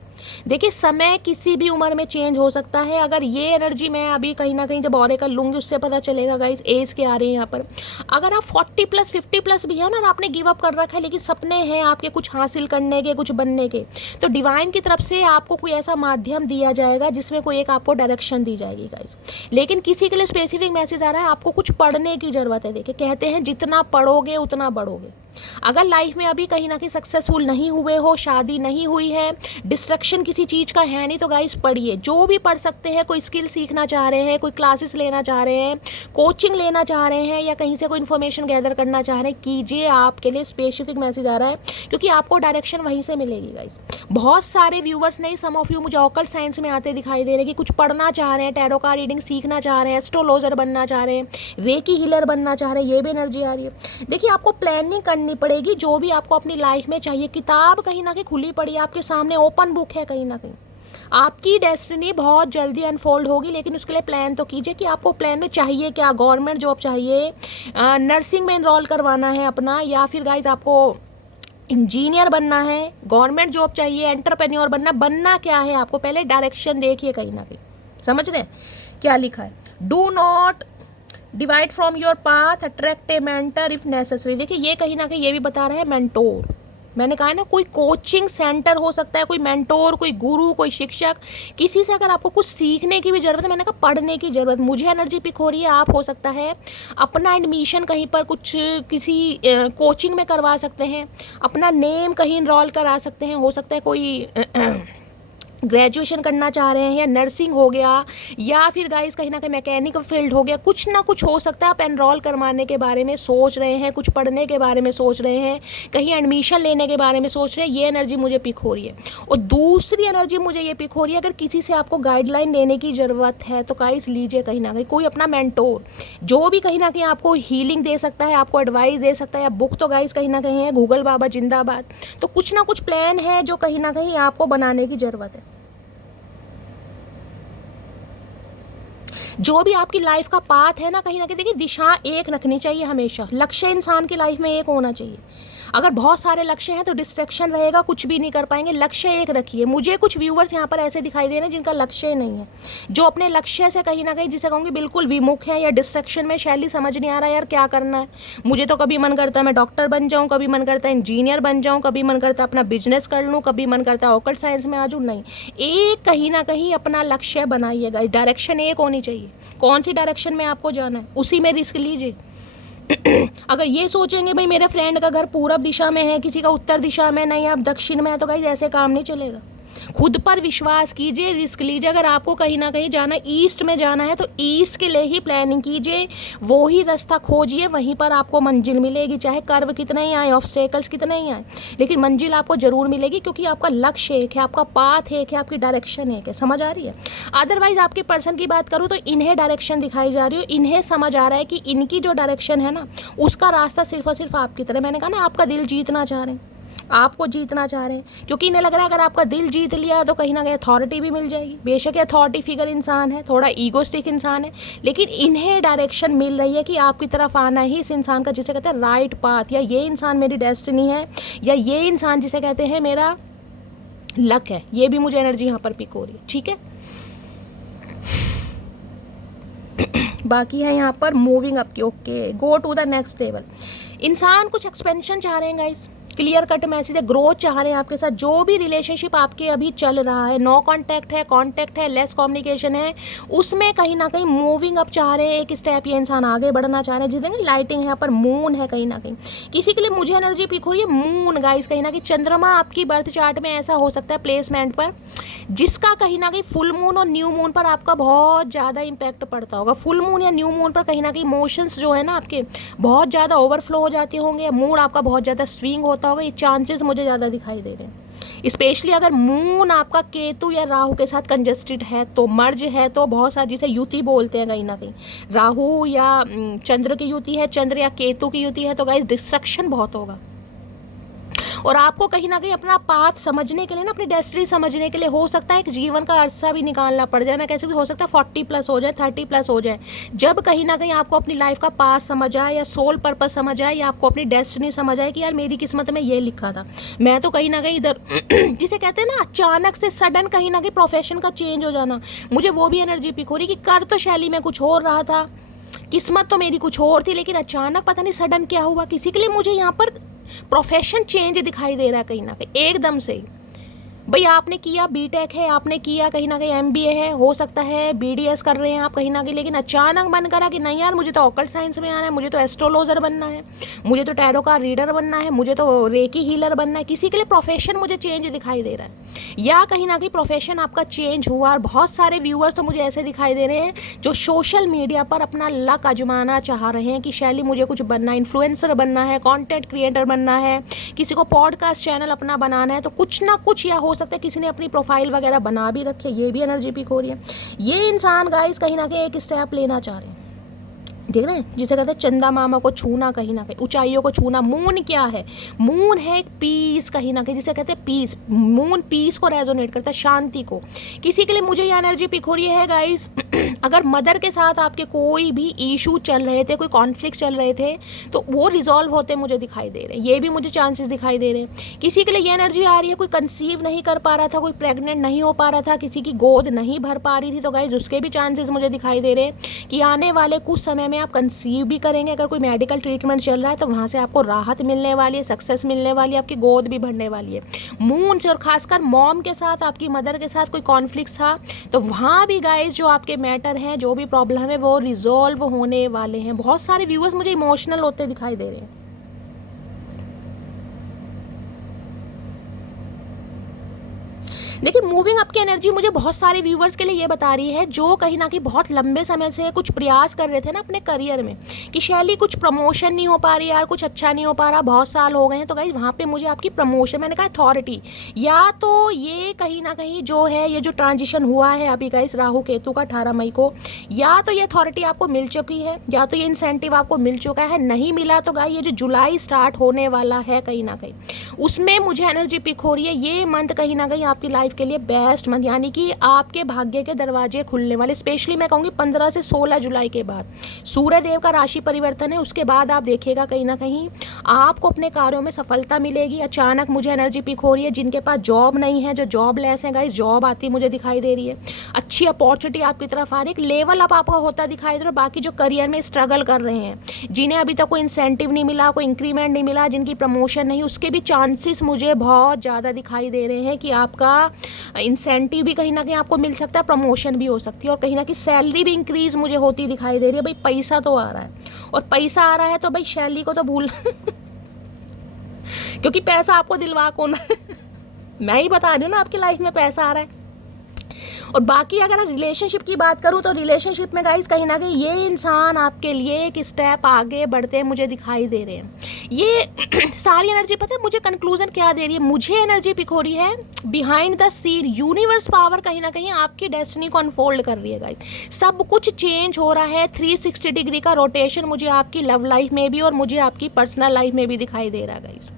देखिए समय किसी भी उम्र में चेंज हो सकता है। अगर ये एनर्जी मैं अभी कहीं ना कहीं जब ऑरेकल लूँगी उससे पता चलेगा गाइस, एज के आ रही है यहाँ पर। अगर आप 40+ 50+ भी है ना और आपने गिव अप कर रखा है, लेकिन सपने हैं आपके कुछ हासिल करने के, कुछ बनने के, तो डिवाइन की तरफ से आपको कोई ऐसा माध्यम दिया जाएगा जिसमें कोई एक आपको डायरेक्शन दी जाएगी गाइस। लेकिन किसी के लिए स्पेसिफिक मैसेज आ रहा है, आपको कुछ पढ़ने की ज़रूरत है। देखिए कहते हैं जितना पढ़ोगे उतना बढ़ोगे। अगर लाइफ में अभी कहीं ना कहीं सक्सेसफुल नहीं हुए हो, शादी नहीं हुई है, डिस्ट्रक्शन किसी चीज़ का है नहीं, तो गाइस पढ़िए, जो भी पढ़ सकते हैं। कोई स्किल सीखना चाह रहे हैं, कोई क्लासेस लेना चाह रहे हैं, कोचिंग लेना चाह रहे हैं, या कहीं से कोई इन्फॉर्मेशन गैदर करना चाह रहे हैं, कीजिए। आपके लिए स्पेसिफिक मैसेज आ रहा है क्योंकि आपको डायरेक्शन वहीं से मिलेगी गाइस। बहुत सारे व्यूवर्स नहीं, सम ऑफ यू मुझे ऑकल्ट साइंस में आते दिखाई दे रहे हैं कि कुछ पढ़ना चाह रहे हैं, टैरो का रीडिंग सीखना चाह रहे हैं, एस्ट्रोलॉजर बनना चाह रहे हैं, रेकी हीलर बनना चाह रहे हैं, ये भी एनर्जी आ रही है। देखिए आपको प्लानिंग करनी पड़ेगी, जो भी आपको अपनी लाइफ में चाहिए। किताब कहीं ना कहीं खुली पड़ी है आपके सामने, ओपन बुक है कहीं ना कहीं। आपकी डेस्टिनी बहुत जल्दी अनफोल्ड होगी, लेकिन उसके लिए प्लान तो कीजिए कि आपको प्लान में चाहिए क्या। गवर्नमेंट जॉब चाहिए, नर्सिंग में इनरोल करवाना है अपना, या फिर गाइज आपको इंजीनियर बनना है, गवर्नमेंट जॉब चाहिए, एंटरप्रेन्योर बनना क्या है आपको, पहले डायरेक्शन देखिए कहीं ना कहीं। समझ रहे हैं क्या लिखा है? Do not divide from your path, attract A mentor if necessary. देखिए ये कहीं ना कहीं ये भी बता रहा है मेंटोर। मैंने कहा है ना, कोई कोचिंग सेंटर हो सकता है, कोई मेंटोर, कोई गुरु, कोई शिक्षक, किसी से अगर आपको कुछ सीखने की भी ज़रूरत है। मैंने कहा पढ़ने की ज़रूरत, मुझे एनर्जी पिक हो रही है। आप हो सकता है अपना एडमिशन कहीं पर कुछ किसी कोचिंग में करवा सकते हैं, अपना नेम कहीं इनरोल करा सकते हैं। हो सकता है कोई ग्रेजुएशन करना चाह रहे हैं, या नर्सिंग हो गया, या फिर गाइस कहीं ना कहीं मैकेनिकल फील्ड हो गया, कुछ ना कुछ हो सकता है। आप एनरोल करवाने के बारे में सोच रहे हैं, कुछ पढ़ने के बारे में सोच रहे हैं, कहीं एडमिशन लेने के बारे में सोच रहे हैं। ये एनर्जी मुझे पिक हो रही है। और दूसरी एनर्जी मुझे ये पिक हो रही है, अगर किसी से आपको गाइडलाइन लेने की ज़रूरत है तो गाइस लीजिए कहीं ना कहीं कोई अपना मेंटोर, जो भी कहीं ना कहीं आपको हीलिंग दे सकता है, आपको एडवाइस दे सकता है। या बुक तो गाइस कहीं ना कहीं है, गूगल बाबा जिंदाबाद। तो कुछ ना कुछ प्लान है जो कहीं ना कहीं आपको बनाने की ज़रूरत है। जो भी आपकी लाइफ का पाथ है ना कहीं देखिए दिशा एक रखनी चाहिए हमेशा। लक्ष्य इंसान की लाइफ में एक होना चाहिए। अगर बहुत सारे लक्ष्य हैं तो डिस्ट्रैक्शन रहेगा, कुछ भी नहीं कर पाएंगे। लक्ष्य एक रखिए। मुझे कुछ व्यूवर्स यहाँ पर ऐसे दिखाई दे रहे हैं जिनका लक्ष्य नहीं है, जो अपने लक्ष्य से कहीं ना कहीं जिसे कहूँगी बिल्कुल विमुख है या डिस्ट्रैक्शन में। शैली समझ नहीं आ रहा यार क्या करना है। मुझे तो कभी मन करता है मैं डॉक्टर बन जाऊँ, कभी मन करता है इंजीनियर बन जाऊँ, कभी मन करता है अपना बिजनेस कर लूँ, कभी मन करता है ऑकल्ट साइंस में आ जाऊँ। नहीं, एक कहीं ना कहीं अपना लक्ष्य बनाइएगा। डायरेक्शन एक होनी चाहिए। कौन सी डायरेक्शन में आपको जाना है उसी में रिस्क लीजिए। अगर ये सोचेंगे भाई मेरे फ्रेंड का घर पूरब दिशा में है, किसी का उत्तर दिशा में, नहीं आप दक्षिण में है, तो गाइस ऐसे काम नहीं चलेगा। खुद पर विश्वास कीजिए, रिस्क लीजिए। अगर आपको कहीं ना कहीं जाना, ईस्ट में जाना है, तो ईस्ट के लिए ही प्लानिंग कीजिए, वो ही रास्ता खोजिए, वहीं पर आपको मंजिल मिलेगी। चाहे कर्व कितने ही आए, ऑब्स्टेकल्स कितने ही आए, लेकिन मंजिल आपको जरूर मिलेगी, क्योंकि आपका लक्ष्य एक है, आपका पाथ एक है, आपकी डायरेक्शन एक है। समझ आ रही है? अदरवाइज आपके पर्सन की बात करूँ तो इन्हें डायरेक्शन दिखाई जा रही हो, इन्हें समझ आ रहा है कि इनकी जो डायरेक्शन है ना उसका रास्ता सिर्फ और सिर्फ आपकी तरह। मैंने कहा ना आपका दिल जीतना चाह रहे हैं, आपको जीतना चाह रहे हैं, क्योंकि इन्हें लग रहा है अगर आपका दिल जीत लिया तो कहीं ना कहीं अथॉरिटी भी मिल जाएगी। बेशक अथॉरिटी फिगर इंसान है, थोड़ा ईगोस्टिक इंसान है, लेकिन इन्हें डायरेक्शन मिल रही है कि आपकी तरफ आना ही इस इंसान का, जिसे कहते हैं राइट पाथ, या ये इंसान मेरी डेस्टिनी है, या ये इंसान जिसे कहते हैं मेरा लक है। ये भी मुझे एनर्जी यहाँ पर पिक हो रही है। ठीक है, बाकी है यहाँ पर मूविंग अप की। Okay, go to the next level. इंसान कुछ एक्सपेंशन चाह रहे हैं गाइस, क्लियर कट मैसेज है, ग्रोथ चाह रहे हैं आपके साथ। जो भी रिलेशनशिप आपके अभी चल रहा है, नो कांटेक्ट है, कांटेक्ट है, लेस कम्युनिकेशन है, उसमें कहीं ना कहीं मूविंग अप चाह रहे हैं, एक स्टेप ये इंसान आगे बढ़ना चाह रहे हैं। जितने लाइटिंग यहाँ पर मून है, कहीं ना कहीं किसी के लिए मुझे एनर्जी पिक हो रही है मून गाइस। कहीं ना कहीं चंद्रमा आपकी बर्थ चार्ट में ऐसा हो सकता है प्लेसमेंट पर, जिसका कहीं ना कहीं फुल मून और न्यू मून पर आपका बहुत ज़्यादा इम्पैक्ट पड़ता होगा। फुल मून या न्यू मून पर कहीं ना कहीं इमोशंस जो है ना आपके बहुत ज़्यादा ओवरफ्लो हो जाते होंगे, मूड आपका बहुत ज़्यादा स्विंग होता होगा। ये चांसेस मुझे ज़्यादा दिखाई दे रहे हैं। स्पेशली अगर मून आपका केतु या राहु के साथ कंजस्टेड है, तो मर्ज है, तो बहुत सारी जिसे युति बोलते हैं, कहीं ना कहीं राहु या चंद्र की युति है, चंद्र या केतु की युति है, तो गाइस डिस्ट्रक्शन बहुत होगा। और आपको कहीं ना कहीं अपना पाथ समझने के लिए ना, अपनी डेस्टिनी समझने के लिए हो सकता है एक जीवन का अरसा भी निकालना पड़ जाए। मैं कैसे हो सकता है 40+ हो जाए, 30+ हो जाए, जब कहीं ना कहीं आपको अपनी लाइफ का पाथ समझ आए, या सोल पर्पस समझ आए, या आपको अपनी डेस्टिनी समझ आए कि यार मेरी किस्मत में ये लिखा था। मैं तो कहीं ना कहीं इधर जिसे कहते हैं ना अचानक से सडन कहीं ना कहीं प्रोफेशन का चेंज हो जाना, मुझे वो भी एनर्जी पिक हो रही कि कर तो शैली में कुछ और रहा था, किस्मत तो मेरी कुछ और थी, लेकिन अचानक पता नहीं सडन क्या हुआ। किसी के लिए मुझे यहाँ पर प्रोफेशन चेंज दिखाई दे रहा है कहीं ना कहीं एकदम से। भाई आपने किया बीटेक है, आपने किया कहीं ना कहीं एमबीए है, हो सकता है बीडीएस कर रहे हैं आप कहीं ना कहीं, लेकिन अचानक मन करा कि नहीं यार मुझे तो ऑकल्ट साइंस में आना है, मुझे तो एस्ट्रोलॉजर बनना है, मुझे तो टैरो का रीडर बनना है, मुझे तो रेकी हीलर बनना है। किसी के लिए प्रोफेशन मुझे चेंज दिखाई दे रहा है, या कहीं ना कहीं प्रोफेशन आपका चेंज हुआ। और बहुत सारे व्यूअर्स तो मुझे ऐसे दिखाई दे रहे हैं जो सोशल मीडिया पर अपना लक आजमाना चाह रहे हैं कि शैली मुझे कुछ बनना है, इन्फ्लुएंसर बनना है, कॉन्टेंट क्रिएटर बनना है, किसी को पॉडकास्ट चैनल अपना बनाना है, तो कुछ ना कुछ या हो सकता है किसी ने अपनी प्रोफाइल वगैरह बना भी रखी है। ये भी एनर्जी पिक हो रही है। ये इंसान गाइस कहीं ना कहीं एक स्टेप लेना चाह रहे हैं, देख रहे हैं, जिसे कहते हैं चंदा मामा को छूना, कहीं ना कहीं ऊंचाइयों को छूना। मून क्या है? मून है एक पीस, कहीं ना कहीं जिसे कहते हैं पीस। मून पीस को रेजोनेट करता है, शांति को। किसी के लिए मुझे ये एनर्जी पिक हो रही है गाइस अगर मदर के साथ आपके कोई भी इशू चल रहे थे, कोई कॉन्फ्लिक्ट चल रहे थे, तो वो रिजॉल्व होते मुझे दिखाई दे रहे हैं। ये भी मुझे चांसेस दिखाई दे रहे हैं। किसी के लिए ये एनर्जी आ रही है कोई कंसीव नहीं कर पा रहा था, कोई प्रेग्नेंट नहीं हो पा रहा था, किसी की गोद नहीं भर पा रही थी, तो गाइस उसके भी चांसेस मुझे दिखाई दे रहे हैं कि आने वाले कुछ समय में आप कंसीव भी करेंगे। अगर कोई मेडिकल ट्रीटमेंट चल रहा है तो वहाँ से आपको राहत मिलने वाली है, सक्सेस मिलने वाली है, आपकी गोद भी भरने वाली है मून से। और खासकर मॉम के साथ, आपकी मदर के साथ कोई कॉन्फ्लिक्ट था, तो वहाँ भी गाइस जो आपके मैटर हैं, जो भी प्रॉब्लम है, वो रिजॉल्व होने वाले हैं। बहुत सारे व्यूअर्स मुझे इमोशनल होते दिखाई दे रहे हैं। देखिए मूविंग अप की एनर्जी मुझे बहुत सारे व्यूवर्स के लिए ये बता रही है जो कहीं ना कहीं बहुत लंबे समय से कुछ प्रयास कर रहे थे ना अपने करियर में कि शैली कुछ प्रमोशन नहीं हो पा रही यार, कुछ अच्छा नहीं हो पा रहा, बहुत साल हो गए हैं, तो गाइस वहाँ पे मुझे आपकी प्रमोशन, मैंने कहा अथॉरिटी, या तो ये कहीं ना कहीं जो है ये जो ट्रांजिशन हुआ है अभी गाइस राहु केतु का 18 मई को, या तो ये अथॉरिटी आपको मिल चुकी है, या तो ये इंसेंटिव आपको मिल चुका है। नहीं मिला तो गाइस ये जो जुलाई स्टार्ट होने वाला है कहीं ना कहीं उसमें मुझे एनर्जी पिक हो रही है। ये मंथ कहीं ना कहीं आपकी लाइफ के लिए बेस्ट मंथ, यानी कि आपके भाग्य के दरवाजे खुलने वाले। स्पेशली मैं कहूँगी 15 से 16 जुलाई के बाद सूर्य देव का राशि परिवर्तन है, उसके बाद आप देखिएगा कहीं ना कहीं आपको अपने कार्यों में सफलता मिलेगी। अचानक मुझे एनर्जी पिक हो रही है। जिनके पास जॉब नहीं है, जो जॉबलेस हैं गाइस, जॉब आती मुझे दिखाई दे रही है। अच्छी अपॉर्चुनिटी आपकी तरफ आ रही है, एक लेवल अप आपका होता दिखाई दे रहा है। बाकी जो करियर में स्ट्रगल कर रहे हैं, जिन्हें अभी तक कोई इंसेंटिव नहीं मिला, कोई इंक्रीमेंट नहीं मिला, जिनकी प्रमोशन नहीं, उसके भी चांसेस मुझे बहुत ज़्यादा दिखाई दे रहे हैं कि आपका इंसेंटिव भी कहीं ना कहीं आपको मिल सकता है, प्रमोशन भी हो सकती है, और कहीं ना कहीं सैलरी भी इंक्रीज मुझे होती दिखाई दे रही है। भाई पैसा तो आ रहा है, और पैसा आ रहा है तो भाई शैली को तो भूल क्योंकि पैसा आपको दिलवा कौन मैं ही बता रही हूँ ना, आपकी लाइफ में पैसा आ रहा है। और बाकी अगर मैं रिलेशनशिप की बात करूँ तो रिलेशनशिप में गाइस कहीं ना कहीं ये इंसान आपके लिए एक स्टेप आगे बढ़ते मुझे दिखाई दे रहे हैं। ये सारी एनर्जी पता है मुझे कंक्लूजन क्या दे रही है? मुझे एनर्जी पिक हो रही है behind the scene universe power कहीं ना कहीं आपकी डेस्टिनी को अनफोल्ड कर रही है गाइस। सब कुछ चेंज हो रहा है, 360 डिग्री का रोटेशन मुझे आपकी लव लाइफ में भी और मुझे आपकी पर्सनल लाइफ में भी दिखाई दे रहा है गाइस।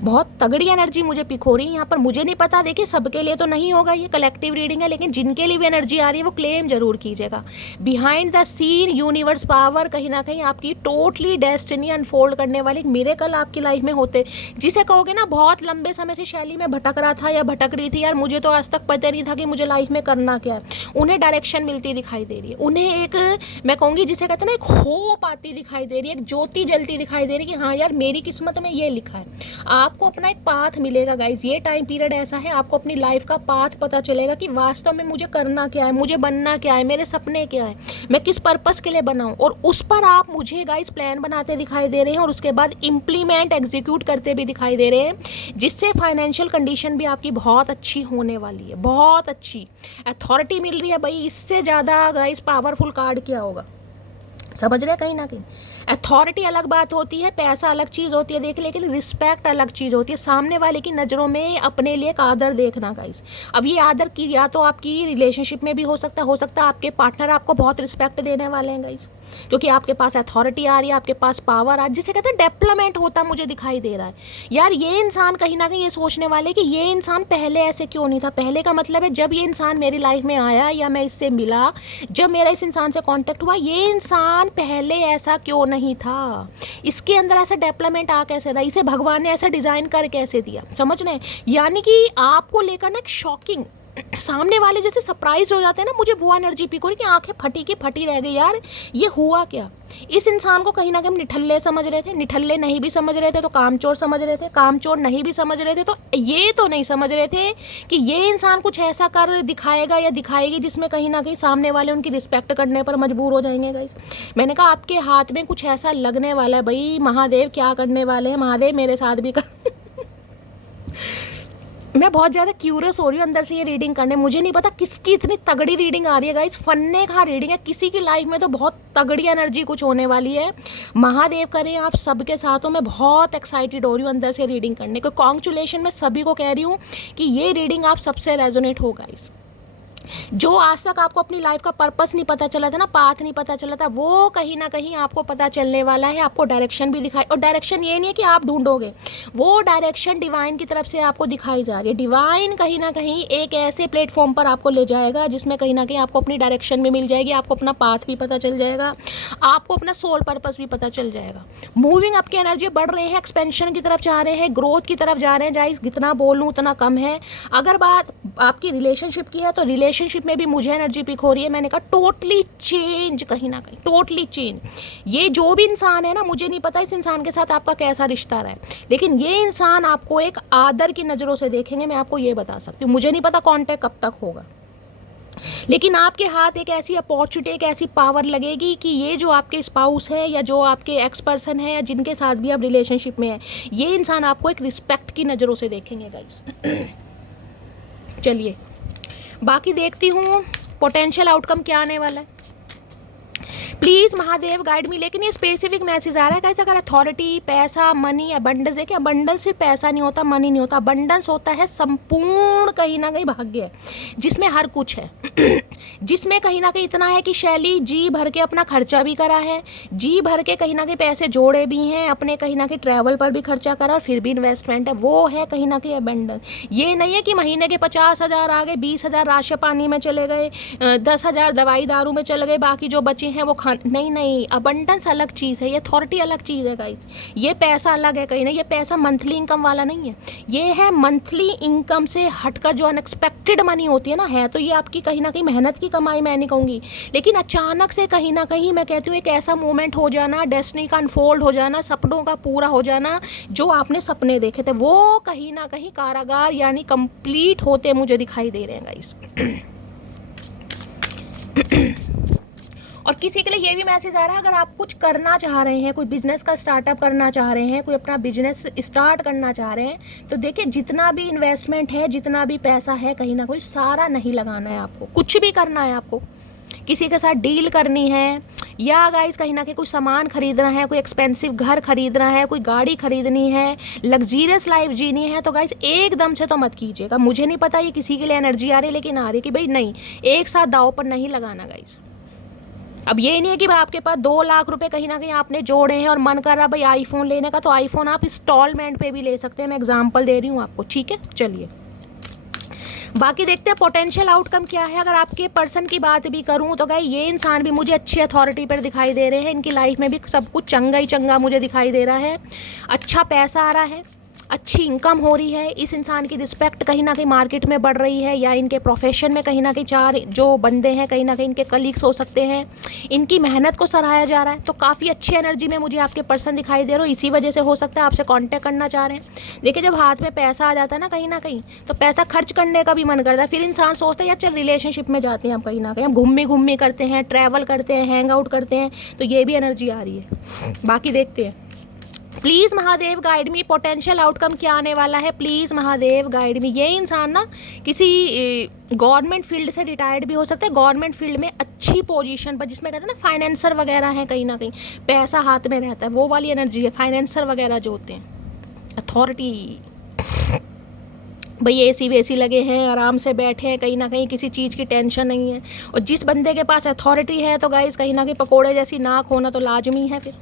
बहुत तगड़ी एनर्जी मुझे पिक हो रही है यहाँ पर। मुझे नहीं पता, देखिए सबके लिए तो नहीं होगा, ये कलेक्टिव रीडिंग है, लेकिन जिनके लिए भी एनर्जी आ रही है वो क्लेम जरूर कीजिएगा। Behind the scene universe power कहीं ना कहीं आपकी टोटली डेस्टिनी अनफोल्ड करने वाली एक मिरेकल आपकी लाइफ में होते, जिसे कहोगे ना बहुत लंबे समय से शैली में भटक रहा था या भटक रही थी, यार मुझे तो आज तक पता नहीं था कि मुझे लाइफ में करना क्या है, उन्हें डायरेक्शन मिलती दिखाई दे रही है। उन्हें एक, मैं कहूँगी जिसे कहते हैं ना, एक होप आती दिखाई दे रही है, एक ज्योति जलती दिखाई दे रही है कि हाँ यार मेरी किस्मत में ये लिखा है। आपको अपना एक पाथ मिलेगा गाइज। ये टाइम पीरियड ऐसा है, आपको अपनी लाइफ का पाथ पता चलेगा कि वास्तव में मुझे करना क्या है, मुझे बनना क्या है, मेरे सपने क्या है, मैं किस पर्पस के लिए बनाऊं, और उस पर आप मुझे गाइज प्लान बनाते दिखाई दे रहे हैं और उसके बाद इम्प्लीमेंट एग्जीक्यूट करते भी दिखाई दे रहे हैं, जिससे फाइनेंशियल कंडीशन भी आपकी बहुत अच्छी होने वाली है, बहुत अच्छी अथॉरिटी मिल रही है। भाई इससे ज़्यादा गाइज पावरफुल कार्ड क्या होगा? समझ रहे हैं कहीं ना कहीं। अथॉरिटी अलग बात होती है, पैसा अलग चीज़ होती है देखिए, लेकिन रिस्पेक्ट अलग चीज़ होती है। सामने वाले की नज़रों में अपने लिए एक आदर देखना गाइस। अब ये आदर की या तो आपकी रिलेशनशिप में भी हो सकता है आपके पार्टनर आपको बहुत रिस्पेक्ट देने वाले हैं गाइस, क्योंकि आपके पास अथॉरिटी आ रही है, आपके पास पावर आ रही है, जिसे कहते हैं डेवलपमेंट होता मुझे दिखाई दे रहा है। यार ये इंसान कहीं ना कहीं ये सोचने वाले कि ये इंसान पहले ऐसे क्यों नहीं था। पहले का मतलब है जब ये इंसान मेरी लाइफ में आया या मैं इससे मिला, जब मेरा इस इंसान से कांटेक्ट हुआ, ये इंसान पहले ऐसा क्यों नहीं था, इसके अंदर ऐसा डेवलपमेंट आ कैसे रहा, इसे भगवान ने ऐसा डिज़ाइन कर कैसे दिया। समझ रहे हैं? यानी कि आपको लेकर ना एक शॉकिंग, सामने वाले जैसे सरप्राइज हो जाते हैं ना, मुझे वो एनर्जी पिक हो रही कि आंखें फटी की फटी रह गई, यार ये हुआ क्या। इस इंसान को कहीं ना कहीं निठल्ले समझ रहे थे, निठल्ले नहीं भी समझ रहे थे तो कामचोर समझ रहे थे, कामचोर नहीं भी समझ रहे थे तो ये तो नहीं समझ रहे थे कि ये इंसान कुछ ऐसा कर दिखाएगा या दिखाएगी जिसमें कहीं ना कहीं सामने वाले उनकी रिस्पेक्ट करने पर मजबूर हो जाएंगे गाइस। मैंने कहा आपके हाथ में कुछ ऐसा लगने वाला है, भाई महादेव क्या करने वाले हैं, महादेव मेरे साथ भी कर मैं बहुत ज़्यादा क्यूरियस हो रही हूँ अंदर से ये रीडिंग करने। मुझे नहीं पता किसकी इतनी तगड़ी रीडिंग आ रही है गाइस, फन्ने का रीडिंग है, किसी की लाइफ में तो बहुत तगड़ी एनर्जी कुछ होने वाली है। महादेव करें आप सबके साथ हो। मैं बहुत एक्साइटेड हो रही हूँ अंदर से रीडिंग करने को। कॉन्ग्रेचुलेशन मैं सभी को कह रही हूँ कि ये रीडिंग आप सबसे रेजोनेट हो गाइस। जो आज तक आपको अपनी लाइफ का पर्पस नहीं पता चला था ना, पाथ नहीं पता चला था, वो कहीं ना कहीं आपको पता चलने वाला है। आपको डायरेक्शन भी दिखाई, और डायरेक्शन ये नहीं है कि आप ढूंढोगे, वो डायरेक्शन डिवाइन की तरफ से आपको दिखाई जा रही है। डिवाइन कहीं ना कहीं एक ऐसे प्लेटफॉर्म पर आपको ले जाएगा जिसमें कहीं ना कहीं आपको अपनी डायरेक्शन भी मिल जाएगी, आपको अपना पाथ भी पता चल जाएगा, आपको अपना सोल पर्पस भी पता चल जाएगा। मूविंग आपकी एनर्जी बढ़ रहे हैं, एक्सपेंशन की तरफ जा रहे हैं, ग्रोथ की तरफ जा रहे हैं। जाइस जितना बोलूँ उतना कम है। अगर बात आपकी रिलेशनशिप की है तो रिलेशनशिप में भी मुझे एनर्जी पिक हो रही है। मैंने कहा टोटली चेंज, कहीं ना कहीं टोटली चेंज। ये जो भी इंसान है ना, मुझे नहीं पता इस इंसान के साथ आपका कैसा रिश्ता रहा है, लेकिन ये इंसान आपको एक आदर की नज़रों से देखेंगे, मैं आपको ये बता सकती हूँ। मुझे नहीं पता कॉन्टैक्ट कब तक होगा, लेकिन आपके हाथ एक ऐसी अपॉर्चुनिटी, एक ऐसी पावर लगेगी कि ये जो आपके स्पाउस है या जो आपके एक्स पर्सन है या जिनके साथ भी आप रिलेशनशिप में है, ये इंसान आपको एक रिस्पेक्ट की नज़रों से देखेंगे गाइस। चलिए बाकी देखती हूँ पोटेंशियल आउटकम क्या आने वाला है। प्लीज महादेव गाइड मी। लेकिन ये स्पेसिफिक मैसेज आ रहा है कैसे, अगर अथॉरिटी, पैसा, मनी, अबंडेंस। देखिए अबंडेंस सिर्फ पैसा नहीं होता, मनी नहीं होता, अबंडेंस होता है संपूर्ण कहीं ना कहीं भाग्य है, जिसमें हर कुछ है जिसमें कहीं ना कहीं इतना है कि शैली जी भर के अपना खर्चा भी करा है, जी भर के कहीं ना कहीं पैसे जोड़े भी हैं, अपने कहीं ना कहीं ट्रैवल पर भी खर्चा करा और फिर भी इन्वेस्टमेंट है, वो है कहीं ना कहीं अबंडेंस। ये नहीं है कि महीने के 50,000 आ गए, 20,000 राशन पानी में चले गए, 10,000 दवाई दारू में चले गए, बाकी जो बचे हैं वो नहीं, अबंडेंस अलग चीज़ है, ये अथॉरिटी अलग चीज़ है गाइस, ये पैसा अलग है कहीं ना। ये पैसा मंथली इनकम वाला नहीं है, ये है मंथली इनकम से हटकर जो अनएक्सपेक्टेड मनी होती है ना, है तो ये आपकी कहीं ना कहीं मेहनत की कमाई, मैं नहीं कहूँगी, लेकिन अचानक से कहीं ना कहीं मैं कहती हूँ एक ऐसा मोमेंट हो जाना, डेस्टिनी का अनफोल्ड हो जाना, सपनों का पूरा हो जाना, जो आपने सपने देखे थे वो कहीं ना कहीं कारागार यानी कंप्लीट होते मुझे दिखाई दे रहे हैं गाइस। और किसी के लिए ये भी मैसेज आ रहा है, अगर आप कुछ करना चाह रहे हैं, कोई बिजनेस का स्टार्टअप करना चाह रहे हैं, कोई अपना बिजनेस स्टार्ट करना चाह रहे हैं, तो देखिए जितना भी इन्वेस्टमेंट है, जितना भी पैसा है, कहीं ना कोई सारा नहीं लगाना है आपको, कुछ भी करना है आपको, किसी के साथ डील करनी है या गाइस कहीं ना कहीं कोई सामान खरीदना है, कोई एक्सपेंसिव घर खरीदना है, कोई गाड़ी खरीदनी है, लग्जीरियस लाइफ जीनी है, तो गाइस एकदम से तो मत कीजिएगा। मुझे नहीं पता ये किसी के लिए एनर्जी आ रही है, लेकिन आ रही है कि भाई नहीं, एक साथ दाव पर नहीं लगाना गाइस। अब ये नहीं है कि भाई आपके पास 2 लाख रुपए कहीं ना कहीं आपने जोड़े हैं और मन कर रहा भाई आईफोन लेने का, तो आईफोन आप इंस्टॉलमेंट पे भी ले सकते हैं, मैं एग्जांपल दे रही हूँ आपको, ठीक है। चलिए बाकी देखते हैं पोटेंशियल आउटकम क्या है। अगर आपके पर्सन की बात भी करूं तो गाइस ये इंसान भी मुझे अच्छी अथॉरिटी पर दिखाई दे रहे हैं, इनकी लाइफ में भी सब कुछ चंगा ही चंगा मुझे दिखाई दे रहा है, अच्छा पैसा आ रहा है, अच्छी इनकम हो रही है, इस इंसान की रिस्पेक्ट कहीं ना कहीं मार्केट में बढ़ रही है, या इनके प्रोफेशन में कहीं ना कहीं 4 जो बंदे हैं कहीं ना कहीं इनके कलीग्स हो सकते हैं, इनकी मेहनत को सराहा जा रहा है, तो काफ़ी अच्छी एनर्जी में मुझे आपके पर्सन दिखाई दे रहे हो। इसी वजह से हो सकता है आपसे कांटेक्ट करना चाह रहे हैं। देखिए जब हाथ में पैसा आ जाता है ना कहीं तो पैसा खर्च करने का भी मन करता है, फिर इंसान सोचता है यार चल रिलेशनशिप में जाते हैं, आप कहीं ना कहीं हम घूमी करते हैं, ट्रैवल करते हैं, हैंग आउट करते हैं, तो ये भी एनर्जी आ रही है। बाकी देखते हैं, please Mahadev guide me, potential outcome क्या आने वाला है, प्लीज़ महादेव गाइड मी। ये इंसान ना किसी गवर्नमेंट फील्ड से रिटायर्ड भी हो सकता है, गवर्नमेंट फील्ड में अच्छी पोजीशन पर, जिसमें कहते हैं ना फाइनेंसर वगैरह हैं, कहीं ना कहीं पैसा हाथ में रहता है, वो वाली एनर्जी है, फाइनेंसर वगैरह जो होते हैं, अथॉरिटी। भाई एसी वेसी लगे हैं, आराम से बैठे हैं, कहीं ना कहीं किसी चीज़ की टेंशन नहीं है, और जिस बंदे के पास अथॉरिटी है तो गाइस कहीं ना कहीं पकोड़े जैसी नाक होना तो लाजमी है फिर।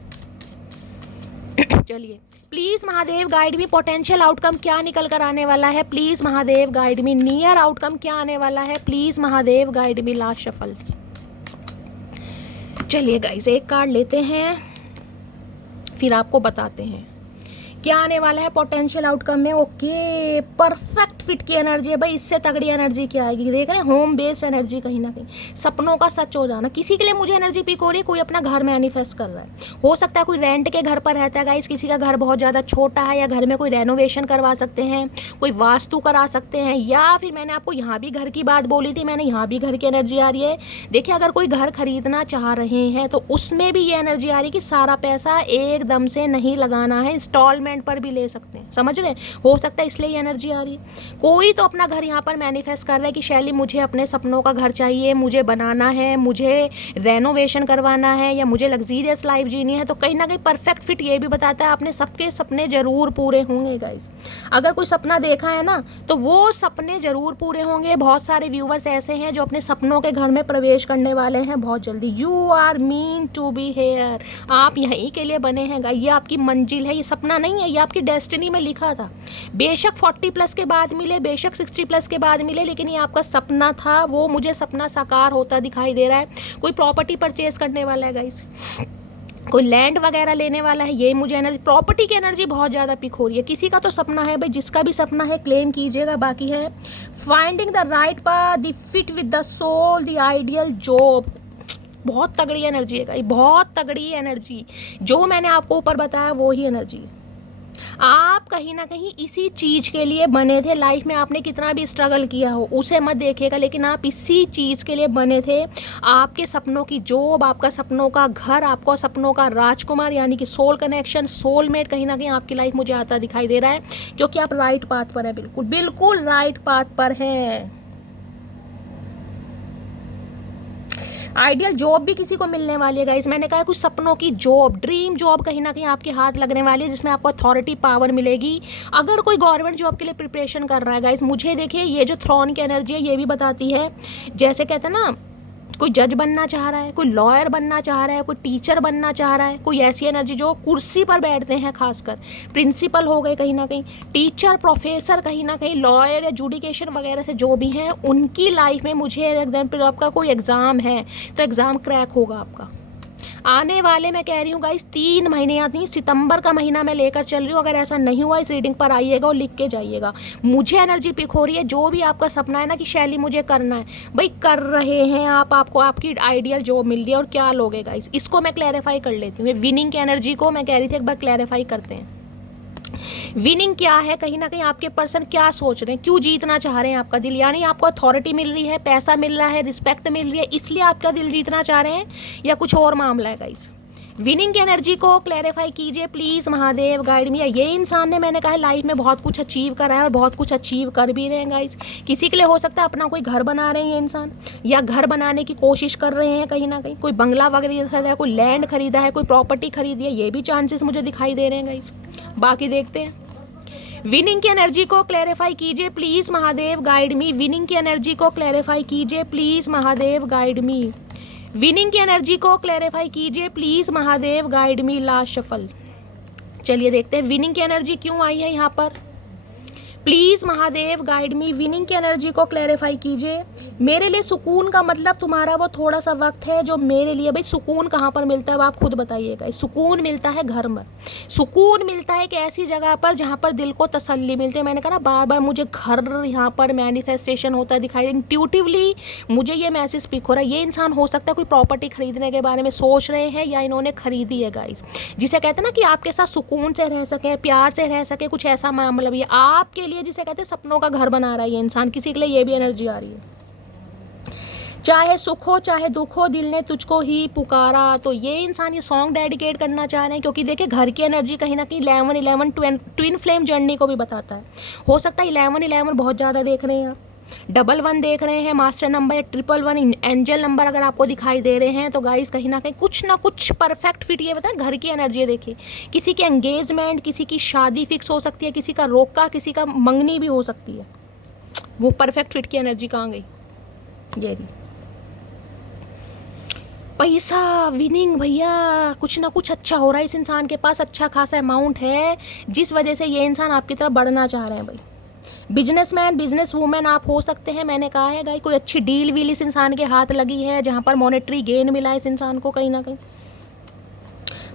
चलिए please Mahadev guide me, potential outcome क्या निकल कर आने वाला है, please Mahadev guide me, near outcome क्या आने वाला है, please Mahadev guide me. Last shuffle. चलिए गाइस एक कार्ड लेते हैं, फिर आपको बताते हैं क्या आने वाला है पोटेंशियल आउटकम में। ओके परफेक्ट फिट की एनर्जी है भाई, इससे तगड़ी एनर्जी क्या आएगी, देख रहे हैं, होम बेस्ड एनर्जी, कहीं ना कहीं सपनों का सच हो जाना। किसी के लिए मुझे एनर्जी पिक हो रही है, कोई अपना घर मैनिफेस्ट कर रहा है, हो सकता है कोई रेंट के घर पर रहता है गाइस, किसी का घर बहुत ज़्यादा छोटा है, या घर में कोई रेनोवेशन करवा सकते हैं, कोई वास्तु करा सकते हैं, या फिर मैंने आपको यहाँ भी घर की बात बोली थी, मैंने यहाँ भी घर की एनर्जी आ रही है। देखिए अगर कोई घर खरीदना चाह रहे हैं तो उसमें भी ये एनर्जी आ रही है कि सारा पैसा एकदम से नहीं लगाना है, इंस्टॉलमेंट पर भी ले सकते हैं, समझ रहे हैं, हो सकता है इसलिए ये एनर्जी आ रही है। कोई तो अपना घर यहाँ पर मैनिफेस्ट कर रहा है कि शैली मुझे अपने सपनों का घर चाहिए, मुझे बनाना है, मुझे रेनोवेशन करवाना है, या मुझे लग्जीरियस लाइफ जीनी है, तो कहीं ना कहीं परफेक्ट फिट ये भी बताता है आपने सबके सपने जरूर पूरे होंगे गाइस। अगर कोई सपना देखा है ना तो वो सपने जरूर पूरे होंगे। बहुत सारे व्यूवर्स ऐसे हैं जो अपने सपनों के घर में प्रवेश करने वाले हैं बहुत जल्दी। You are mean to be here, आप यहीं के लिए बने हैं गाइस, ये आपकी मंजिल है, ये सपना नहीं है, ये आपकी डेस्टिनी में लिखा था। बेशक 40+ के बाद मिले, बेशक 60+ के बाद मिले, लेकिन ये आपका सपना था, वो मुझे सपना साकार होता दिखाई दे रहा है। कोई प्रॉपर्टी परचेज करने वाला है गाइस, कोई लैंड वगैरह लेने वाला है, ये मुझे एनर्जी, प्रॉपर्टी की एनर्जी बहुत ज़्यादा पिक हो रही है। किसी का तो सपना है भाई, जिसका भी सपना है क्लेम कीजिएगा। बाकी है finding the right path, the fit with the soul, the ideal job, बहुत तगड़ी एनर्जी है, बहुत तगड़ी एनर्जी। जो मैंने आपको ऊपर बताया वो ही एनर्जी। आप कहीं ना कहीं इसी चीज़ के लिए बने थे, लाइफ में आपने कितना भी स्ट्रगल किया हो उसे मत देखिएगा, लेकिन आप इसी चीज़ के लिए बने थे। आपके सपनों की जॉब, आपका सपनों का घर, आपका सपनों का राजकुमार यानी कि सोल कनेक्शन, सोलमेट कहीं ना कहीं आपकी लाइफ मुझे आता दिखाई दे रहा है, क्योंकि आप राइट पाथ पर है, बिल्कुल बिल्कुल राइट पाथ पर हैं। आइडियल जॉब भी किसी को मिलने वाली है गाइस। मैंने कहा कुछ सपनों की जॉब, ड्रीम जॉब कहीं ना कहीं आपके हाथ लगने वाली है, जिसमें आपको अथॉरिटी पावर मिलेगी। अगर कोई गवर्नमेंट जॉब के लिए प्रिपरेशन कर रहा है गाइस, मुझे देखिए ये जो थ्रोन की एनर्जी है ये भी बताती है, जैसे कहते हैं ना, कोई जज बनना चाह रहा है, कोई लॉयर बनना चाह रहा है, कोई टीचर बनना चाह रहा है, कोई ऐसी एनर्जी जो कुर्सी पर बैठते हैं, खासकर प्रिंसिपल हो गए कहीं ना कहीं, टीचर, प्रोफेसर, कहीं ना कहीं लॉयर या जुडिकेशन वगैरह से जो भी हैं, उनकी लाइफ में मुझे एग्जाम्पल आपका कोई एग्ज़ाम है तो एग्ज़ाम क्रैक होगा आपका आने वाले। मैं कह रही हूँ गाइस 3 महीने आती, सितंबर का महीना मैं लेकर चल रही हूँ। अगर ऐसा नहीं हुआ इस रीडिंग पर आइएगा और लिख के जाइएगा। मुझे एनर्जी पिक हो रही है, जो भी आपका सपना है ना कि शैली मुझे करना है, भाई कर रहे हैं आप, आपको आपकी आइडियल जॉब मिल रही है और क्या लोगे गाइस, इसको मैं क्लैरिफाई कर लेती हूँ। विनिंग की एनर्जी को मैं कह रही थी एक बार क्लैरिफाई करते हैं। विनिंग क्या है, कहीं ना कहीं आपके पर्सन क्या सोच रहे हैं, क्यों जीतना चाह रहे हैं आपका दिल, यानी आपको अथॉरिटी मिल रही है, पैसा मिल रहा है, रिस्पेक्ट मिल रही है, इसलिए आपका दिल जीतना चाह रहे हैं, या कुछ और मामला है गाइस। विनिंग की एनर्जी को क्लैरिफाई कीजिए प्लीज़ महादेव, गाइड मी। ये इंसान ने, मैंने कहा लाइफ में बहुत कुछ अचीव करा है और बहुत कुछ अचीव कर भी रहे हैं गाइस। किसी के लिए हो सकता है अपना कोई घर बना रहे हैं ये इंसान, या घर बनाने की कोशिश कर रहे हैं कहीं ना कहीं, कोई बंगला वगैरह खरीदा है, कोई लैंड खरीदा है, कोई प्रॉपर्टी खरीदी है, ये भी चांसेस मुझे दिखाई दे रहे हैं गाइस। बाकी देखते हैं। विनिंग की एनर्जी को क्लैरिफाई कीजिए please Mahadev, guide me. Winning की एनर्जी को क्लैरिफाई कीजिए please Mahadev, guide me. Winning की एनर्जी को क्लैरिफाई कीजिए please Mahadev, guide me. Last shuffle. चलिए देखते हैं विनिंग की एनर्जी क्यों आई है यहाँ पर। Please Mahadev, guide me. Winning की एनर्जी को क्लैरिफाई कीजिए। मेरे लिए सुकून का मतलब तुम्हारा वो थोड़ा सा वक्त है जो मेरे लिए, भाई सुकून कहाँ पर मिलता है वो आप खुद बताइएगा। सुकून मिलता है घर में, सुकून मिलता है कि ऐसी जगह पर जहाँ पर दिल को तसल्ली मिलती है। मैंने कहा ना बार बार, मुझे घर यहाँ पर मैनिफेस्टेशन होता है दिखाई, इंट्यूटिवली मुझे ये मैसेज पिक हो रहा है। ये इंसान हो सकता है कोई प्रॉपर्टी खरीदने के बारे में सोच रहे हैं, या इन्होंने खरीदी है गाइस, जिसे कहते हैं ना कि आपके साथ सुकून से रह सके, प्यार से रह सके, कुछ ऐसा मामला भी है आपके लिए, जिसे कहते हैं सपनों का घर बना रहा है ये इंसान। किसी के लिए ये भी एनर्जी आ रही है, चाहे सुख हो चाहे दुख हो, दिल ने तुझको ही पुकारा। तो ये इंसान ये सॉन्ग डेडिकेट करना चाह रहे हैं, क्योंकि देखिए घर की एनर्जी कहीं ना कहीं 11 ट्विन फ्लेम जर्नी को भी बताता है। हो सकता है 11 बहुत ज़्यादा देख रहे हैं आप, 11 देख रहे हैं, मास्टर नंबर या 111 एंजल नंबर अगर आपको दिखाई दे रहे हैं, तो गाइस कहीं ना कुछ परफेक्ट फिट ये बताए घर की एनर्जी है। देखिए किसी की एंगेजमेंट, किसी की शादी फिक्स हो सकती है, किसी का रोका, किसी का मंगनी भी हो सकती है। वो परफेक्ट फिट की एनर्जी कहाँ गई, ये नहीं। पैसा, विनिंग, भैया कुछ ना कुछ अच्छा हो रहा है इस इंसान के पास, अच्छा खासा अमाउंट है, जिस वजह से ये इंसान आपकी तरफ बढ़ना चाह रहे हैं। भाई बिजनेसमैन, बिजनेस वूमेन आप हो सकते हैं। मैंने कहा है गाइस कोई अच्छी डील वील इस इंसान के हाथ लगी है, जहाँ पर मॉनेटरी गेन मिला है इस इंसान को कहीं ना कहीं।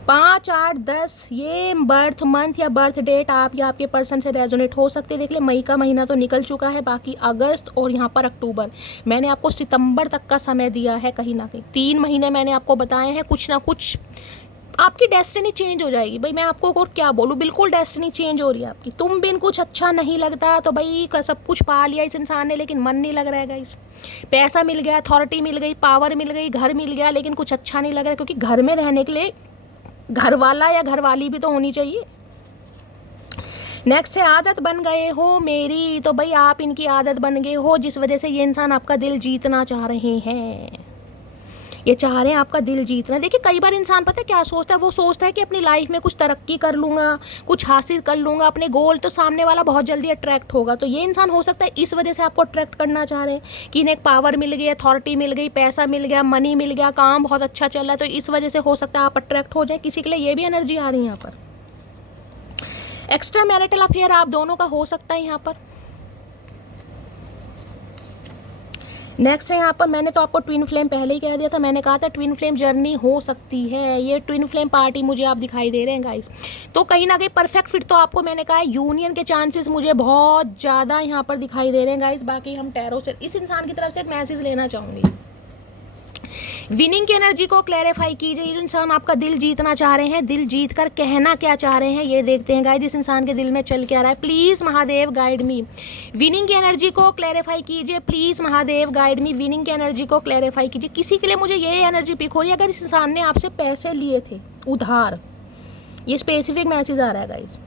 5, 8, 10 ये बर्थ मंथ या बर्थ डेट आप या आपके पर्सन से रेजोनेट हो सकते हैं। देख ले मई का महीना तो निकल चुका है, बाकी अगस्त और यहाँ पर अक्टूबर, मैंने आपको सितंबर तक का समय दिया है कहीं ना कहीं। 3 महीने मैंने आपको बताए हैं, कुछ ना कुछ आपकी डेस्टिनी चेंज हो जाएगी। भाई मैं आपको और क्या बोलूँ, बिल्कुल डेस्टिनी चेंज हो रही है आपकी। तुम बिन कुछ अच्छा नहीं लगता, तो भाई सब कुछ पा लिया इस इंसान ने, लेकिन मन नहीं लग रहा है गाइस। पैसा मिल गया, अथॉरिटी मिल गई, पावर मिल गई, घर मिल गया, लेकिन कुछ अच्छा नहीं लग रहा है, क्योंकि घर में रहने के लिए घर वाला या घर वाली भी तो होनी चाहिए। नेक्स्ट है आदत बन गए हो मेरी, तो भाई आप इनकी आदत बन गए हो, जिस वजह से ये इंसान आपका दिल जीतना चाह रहे हैं। ये चाह रहे हैं आपका दिल जीतना। देखिए कई बार इंसान पता है क्या सोचता है, वो सोचता है कि अपनी लाइफ में कुछ तरक्की कर लूँगा, कुछ हासिल कर लूँगा अपने गोल, तो सामने वाला बहुत जल्दी अट्रैक्ट होगा। तो ये इंसान हो सकता है इस वजह से आपको अट्रैक्ट करना चाह रहे हैं कि इन्हें पावर मिल गई, अथॉरिटी मिल गई, पैसा मिल गया, मनी मिल गया, काम बहुत अच्छा चल रहा है, तो इस वजह से हो सकता है आप अट्रैक्ट हो जाए। किसी के लिए ये भी एनर्जी आ रही है यहाँ पर। एक्स्ट्रा मैरिटल अफेयर आप दोनों का हो सकता है यहाँ पर। नेक्स्ट है यहाँ पर, मैंने तो आपको ट्विन फ्लेम पहले ही कह दिया था, मैंने कहा था ट्विन फ्लेम जर्नी हो सकती है। ये ट्विन फ्लेम पार्टी मुझे आप दिखाई दे रहे हैं गाइस, तो कहीं ना कहीं परफेक्ट फिट तो आपको मैंने कहा है, यूनियन के चांसेस मुझे बहुत ज़्यादा यहाँ पर दिखाई दे रहे हैं गाइस। बाकी हम टैरो से इस इंसान की तरफ से एक मैसेज लेना चाहूँगी। विनिंग की एनर्जी को क्लैरिफाई कीजिए। ये जो इंसान आपका दिल जीतना चाह रहे हैं, दिल जीत कर कहना क्या चाह रहे हैं, ये देखते हैं गाइस। जिस इंसान के दिल में चल के आ रहा है, please Mahadev guide me. Winning की एनर्जी को क्लैरिफाई कीजिए please Mahadev guide me. Winning की एनर्जी को क्लैरिफाई कीजिए। किसी के लिए मुझे ये एनर्जी पिक हो रही है, अगर इस इंसान ने आपसे पैसे लिए थे उधार, ये स्पेसिफिक मैसेज आ रहा है गाइस,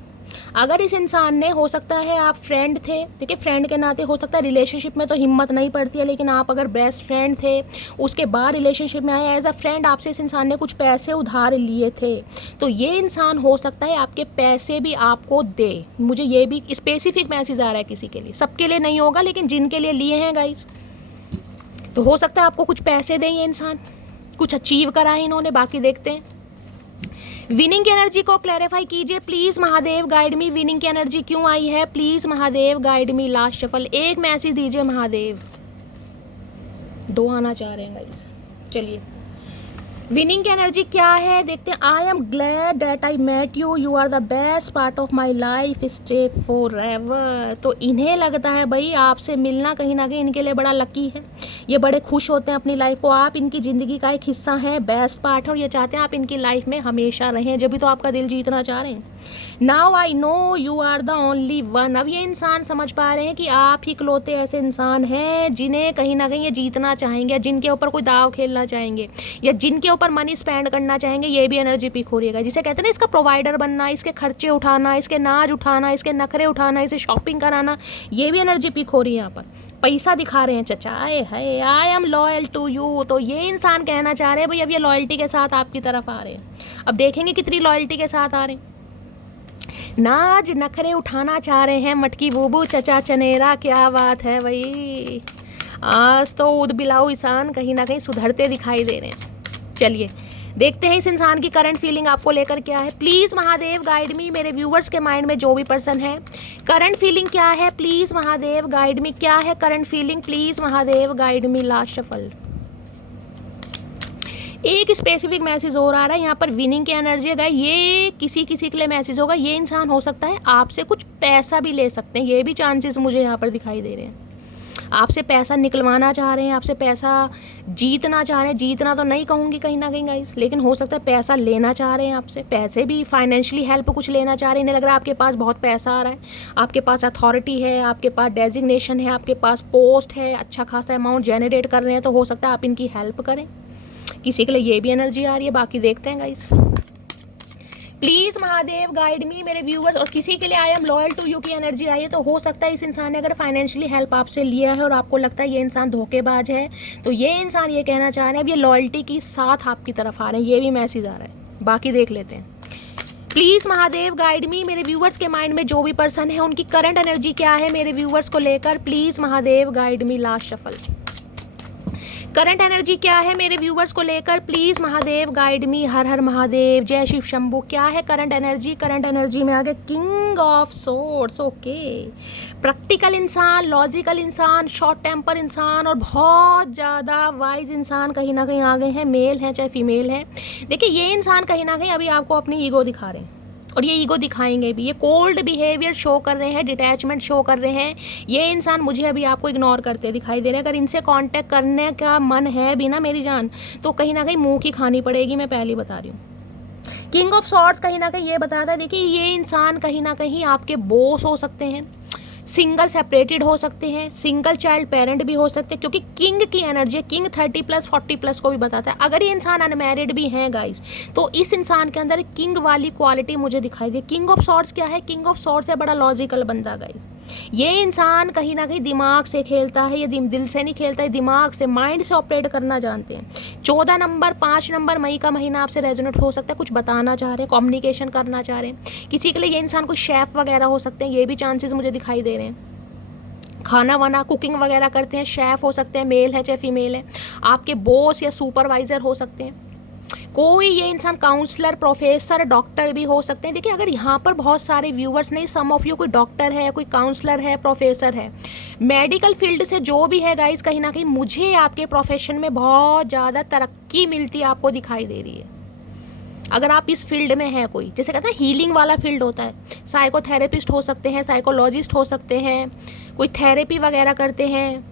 अगर इस इंसान ने, हो सकता है आप फ्रेंड थे, ठीक है, फ्रेंड के नाते हो सकता है, रिलेशनशिप में तो हिम्मत नहीं पड़ती है, लेकिन आप अगर बेस्ट फ्रेंड थे, उसके बाद रिलेशनशिप में आए, एज अ फ्रेंड आपसे इस इंसान ने कुछ पैसे उधार लिए थे, तो ये इंसान हो सकता है आपके पैसे भी आपको दे। मुझे ये भी स्पेसिफिक मैसेज आ रहा है किसी के लिए, सबके लिए नहीं होगा, लेकिन जिनके लिए लिए हैं गाइस, तो हो सकता है आपको कुछ पैसे दें ये इंसान, कुछ अचीव करा है इन्होंने। बाकी देखते हैं विनिंग की एनर्जी को क्लैरिफाई कीजिए please Mahadev, guide me. Winning की एनर्जी क्यों आई है, please Mahadev guide me. Last shuffle, एक मैसेज दीजिए महादेव। 2 आना चाह रहे हैं गाइस। चलिए विनिंग की एनर्जी क्या है देखते हैं। I am glad that I met you, you are the best part of my life, stay forever. तो इन्हें लगता है भाई आपसे मिलना कहीं ना कहीं इनके लिए बड़ा लकी है, ये बड़े खुश होते हैं अपनी लाइफ को, आप इनकी ज़िंदगी का एक हिस्सा हैं, बेस्ट पार्ट है, और ये चाहते हैं आप इनकी लाइफ में हमेशा रहें, जब भी तो आपका दिल जीतना चाह रहे हैं। Now I know you are the only one. अब ये इंसान समझ पा रहे हैं कि आप ही इकलौते ऐसे इंसान हैं जिन्हें कहीं ना कहीं ये जीतना चाहेंगे, जिनके ऊपर कोई दाव खेलना चाहेंगे, या जिनके ऊपर मनी स्पेंड करना चाहेंगे। ये भी एनर्जी पिक हो रही है, जिसे कहते हैं ना इसका प्रोवाइडर बनना, इसके खर्चे उठाना, इसके नाज उठाना, इसके नखरे उठाना, इसे शॉपिंग कराना, ये भी एनर्जी पिक हो रही है यहाँ पर। पैसा दिखा रहे हैं चचा, है I am loyal to you. तो ये इंसान कहना चाह रहे हैं भाई अब ये लॉयल्टी के साथ आपकी तरफ आ रहे हैं। अब देखेंगे कितनी लॉयल्टी के साथ आ रहे हैं। नाज नखरे उठाना चाह रहे हैं मटकी बूबू चचा चनेरा, क्या बात है भाई। आज तो उद बिलाऊ इंसान कहीं ना कहीं सुधरते दिखाई दे रहे हैं। चलिए देखते हैं इस इंसान की करंट फीलिंग आपको लेकर क्या है। प्लीज़ महादेव गाइड मी, मेरे व्यूवर्स के माइंड में जो भी पर्सन है, करंट फीलिंग क्या है प्लीज़ महादेव गाइड मी। क्या है current feeling, please Mahadev guide me. Last shuffle, एक स्पेसिफिक मैसेज और आ रहा है यहाँ पर। विनिंग की एनर्जी है, ये किसी किसी के लिए मैसेज होगा। ये इंसान हो सकता है आपसे कुछ पैसा भी ले सकते हैं, ये भी चांसेस मुझे यहाँ पर दिखाई दे रहे हैं। आपसे पैसा निकलवाना चाह रहे हैं, आपसे पैसा जीतना चाह रहे हैं। जीतना तो नहीं कहूँगी कहीं ना कहीं गाइस, लेकिन हो सकता है पैसा लेना चाह रहे हैं आपसे, पैसे भी, फाइनेंशियली हेल्प कुछ लेना चाह रहे हैं। इन्हें लग रहा है आपके पास बहुत पैसा आ रहा है, आपके पास अथॉरिटी है, आपके पास डेजिग्नेशन है, आपके पास पोस्ट है, अच्छा खासा अमाउंट जनरेट कर रहे हैं, तो हो सकता है आप इनकी हेल्प करें। किसी के लिए ये भी एनर्जी आ रही है। बाकी देखते हैं guys. Please Mahadev guide me, मेरे व्यूवर्स। और किसी के लिए I am loyal to you की एनर्जी आई है, तो हो सकता है इस इंसान ने अगर फाइनेंशियली हेल्प आपसे लिया है और आपको लगता है ये इंसान धोखेबाज है, तो ये इंसान ये कहना चाह रहे हैं अब ये लॉयल्टी के साथ आपकी तरफ आ रहे हैं, ये भी मैसेज आ रहा है। बाकी देख लेते हैं। प्लीज़ महादेव गाइड मी, मेरे व्यूवर्स के माइंड में जो भी पर्सन है उनकी करंट एनर्जी क्या है मेरे व्यूवर्स को लेकर। Please Mahadev guide me. Last shuffle, current energy क्या है मेरे व्यूवर्स को लेकर, प्लीज़ महादेव गाइड मी। हर हर महादेव, जय शिव शंभू। क्या है करंट एनर्जी, करंट एनर्जी में आगे king of swords. Okay, practical इंसान, लॉजिकल इंसान, शॉर्ट टेम्पर इंसान और बहुत ज़्यादा वाइज इंसान कहीं ना कहीं आ गए हैं, मेल हैं चाहे फीमेल हैं। देखिए ये इंसान कहीं ना कहीं अभी आपको अपनी ईगो दिखा रहे हैं, और ये ईगो दिखाएंगे भी। ये कोल्ड बिहेवियर शो कर रहे हैं, डिटैचमेंट शो कर रहे हैं। ये इंसान मुझे अभी आपको इग्नोर करते दिखाई दे रहे हैं। अगर इनसे कांटेक्ट करने का मन है भी ना मेरी जान, तो कहीं ना कहीं मुंह की खानी पड़ेगी, मैं पहले बता रही हूँ। किंग ऑफ सॉर्ड्स कहीं ना कहीं ये बताता है, देखिए ये इंसान कहीं ना कहीं आपके बॉस हो सकते हैं, सिंगल सेपरेटेड हो सकते हैं, सिंगल चाइल्ड पेरेंट भी हो सकते हैं, क्योंकि किंग की एनर्जी, किंग 30+ 40+ को भी बताता है। अगर ये इंसान अनमैरिड भी हैं गाइस, तो इस इंसान के अंदर किंग वाली क्वालिटी मुझे दिखाई दे। किंग ऑफ सॉर्ड्स क्या है, किंग ऑफ सॉर्ड्स है बड़ा लॉजिकल बंदा गाइस। ये इंसान कहीं ना कहीं दिमाग से खेलता है, ये दिल से नहीं खेलता है, दिमाग से, माइंड से ऑपरेट करना जानते हैं। 14 नंबर 5 नंबर मई का महीना आपसे रेजोनेट हो सकता है, कुछ बताना चाह रहे हैं, कम्युनिकेशन करना चाह रहे हैं। किसी के लिए ये इंसान कोई शेफ़ वगैरह हो सकते हैं, ये भी चांसेस मुझे दिखाई दे रहे हैं। खाना वाना कुकिंग वगैरह करते हैं, शेफ़ हो सकते हैं, मेल है चाहे फीमेल है। आपके बॉस या सुपरवाइज़र हो सकते हैं। कोई ये इंसान काउंसलर, प्रोफेसर, डॉक्टर भी हो सकते हैं। देखिए अगर यहाँ पर बहुत सारे व्यूवर्स नहीं, सम ऑफ यू कोई डॉक्टर है, कोई काउंसलर है, प्रोफेसर है, मेडिकल फील्ड से जो भी है गाइस, कहीं ना कहीं मुझे आपके प्रोफेशन में बहुत ज़्यादा तरक्की मिलती आपको दिखाई दे रही है। अगर आप इस फील्ड में हैं, कोई जैसे कहते हैं हीलिंग वाला फील्ड होता है, साइकोथेरेपिस्ट हो सकते हैं, साइकोलॉजिस्ट हो सकते हैं, कोई थेरेपी वगैरह करते हैं,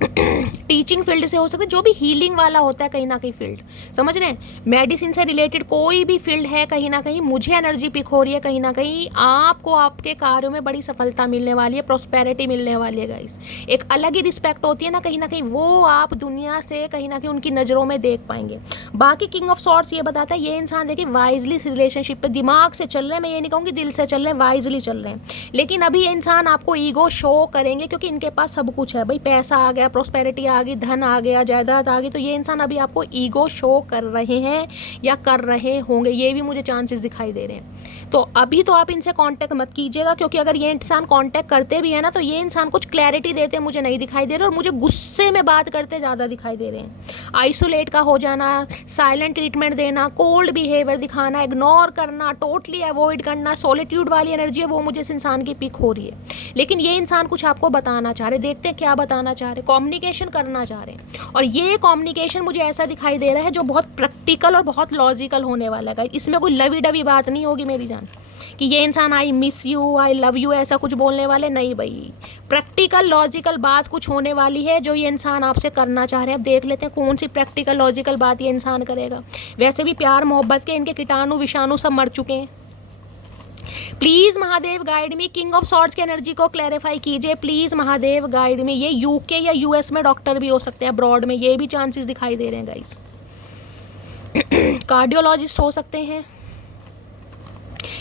टीचिंग फील्ड से हो सकता है, जो भी हीलिंग वाला होता है कहीं ना कहीं फील्ड, समझ रहे हैं, मेडिसिन से रिलेटेड कोई भी फील्ड है, कहीं ना कहीं मुझे एनर्जी पिक हो रही है, कहीं ना कहीं आपको आपके कार्यों में बड़ी सफलता मिलने वाली है, प्रॉस्पेरिटी मिलने वाली है गाइस। एक अलग ही रिस्पेक्ट होती है ना कहीं ना कहीं, वो आप दुनिया से कहीं ना कहीं उनकी नज़रों में देख पाएंगे। बाकी किंग ऑफ सॉर्ड्स ये बताता है ये इंसान देखिए वाइजली रिलेशनशिप पे दिमाग से चल रहे हैं, मैं ये नहीं कहूँगी दिल से चल रहे हैं, वाइजली चल रहे हैं। लेकिन अभी ये इंसान आपको ईगो शो करेंगे क्योंकि इनके पास सब कुछ है भाई, पैसा आ गया, प्रॉस्पेरिटी आ गई, धन आ गया, जायदाद आ गई, तो ये इंसान अभी आपको ईगो शो कर रहे हैं या कर रहे होंगे, ये भी मुझे चांसेस दिखाई दे रहे हैं। तो अभी तो आप इनसे कांटेक्ट मत कीजिएगा, क्योंकि अगर ये इंसान कांटेक्ट करते भी है ना तो ये इंसान कुछ क्लैरिटी देते मुझे नहीं दिखाई दे रहे, और मुझे गुस्से में बात करते ज़्यादा दिखाई दे रहे हैं। आइसोलेट का हो जाना, साइलेंट ट्रीटमेंट देना, कोल्ड बिहेवियर दिखाना, इग्नोर करना, टोटली अवॉइड करना, सॉलिट्यूड वाली एनर्जी है वो मुझे इस इंसान की पिक हो रही है। लेकिन ये इंसान कुछ आपको बताना चाह रहे, देखते हैं क्या बताना चाह रहे, कम्युनिकेशन करना चाह रहे हैं, और ये कम्युनिकेशन मुझे ऐसा दिखाई दे रहा है जो बहुत प्रैक्टिकल और बहुत लॉजिकल होने वाला है। इसमें कोई लवी डवी बात नहीं होगी मेरी जान, कि ये इंसान I miss you, I love you ऐसा कुछ बोलने वाले नहीं भाई। प्रैक्टिकल लॉजिकल बात कुछ होने वाली है जो ये इंसान आपसे करना चाह रहे हैं। अब देख लेते हैं कौन सी प्रैक्टिकल लॉजिकल बात ये इंसान करेगा। वैसे भी प्यार मोहब्बत के इनके कीटाणु विषाणु सब मर चुके हैं। Please Mahadev guide me, king of swords की एनर्जी को क्लैरिफाई कीजिए प्लीज़ महादेव गाइड मी। ये यूके या यूएस में डॉक्टर भी हो सकते हैं, अब्रॉड में, ये भी चांसेस दिखाई दे रहे हैं गाइस। कार्डियोलॉजिस्ट हो सकते हैं,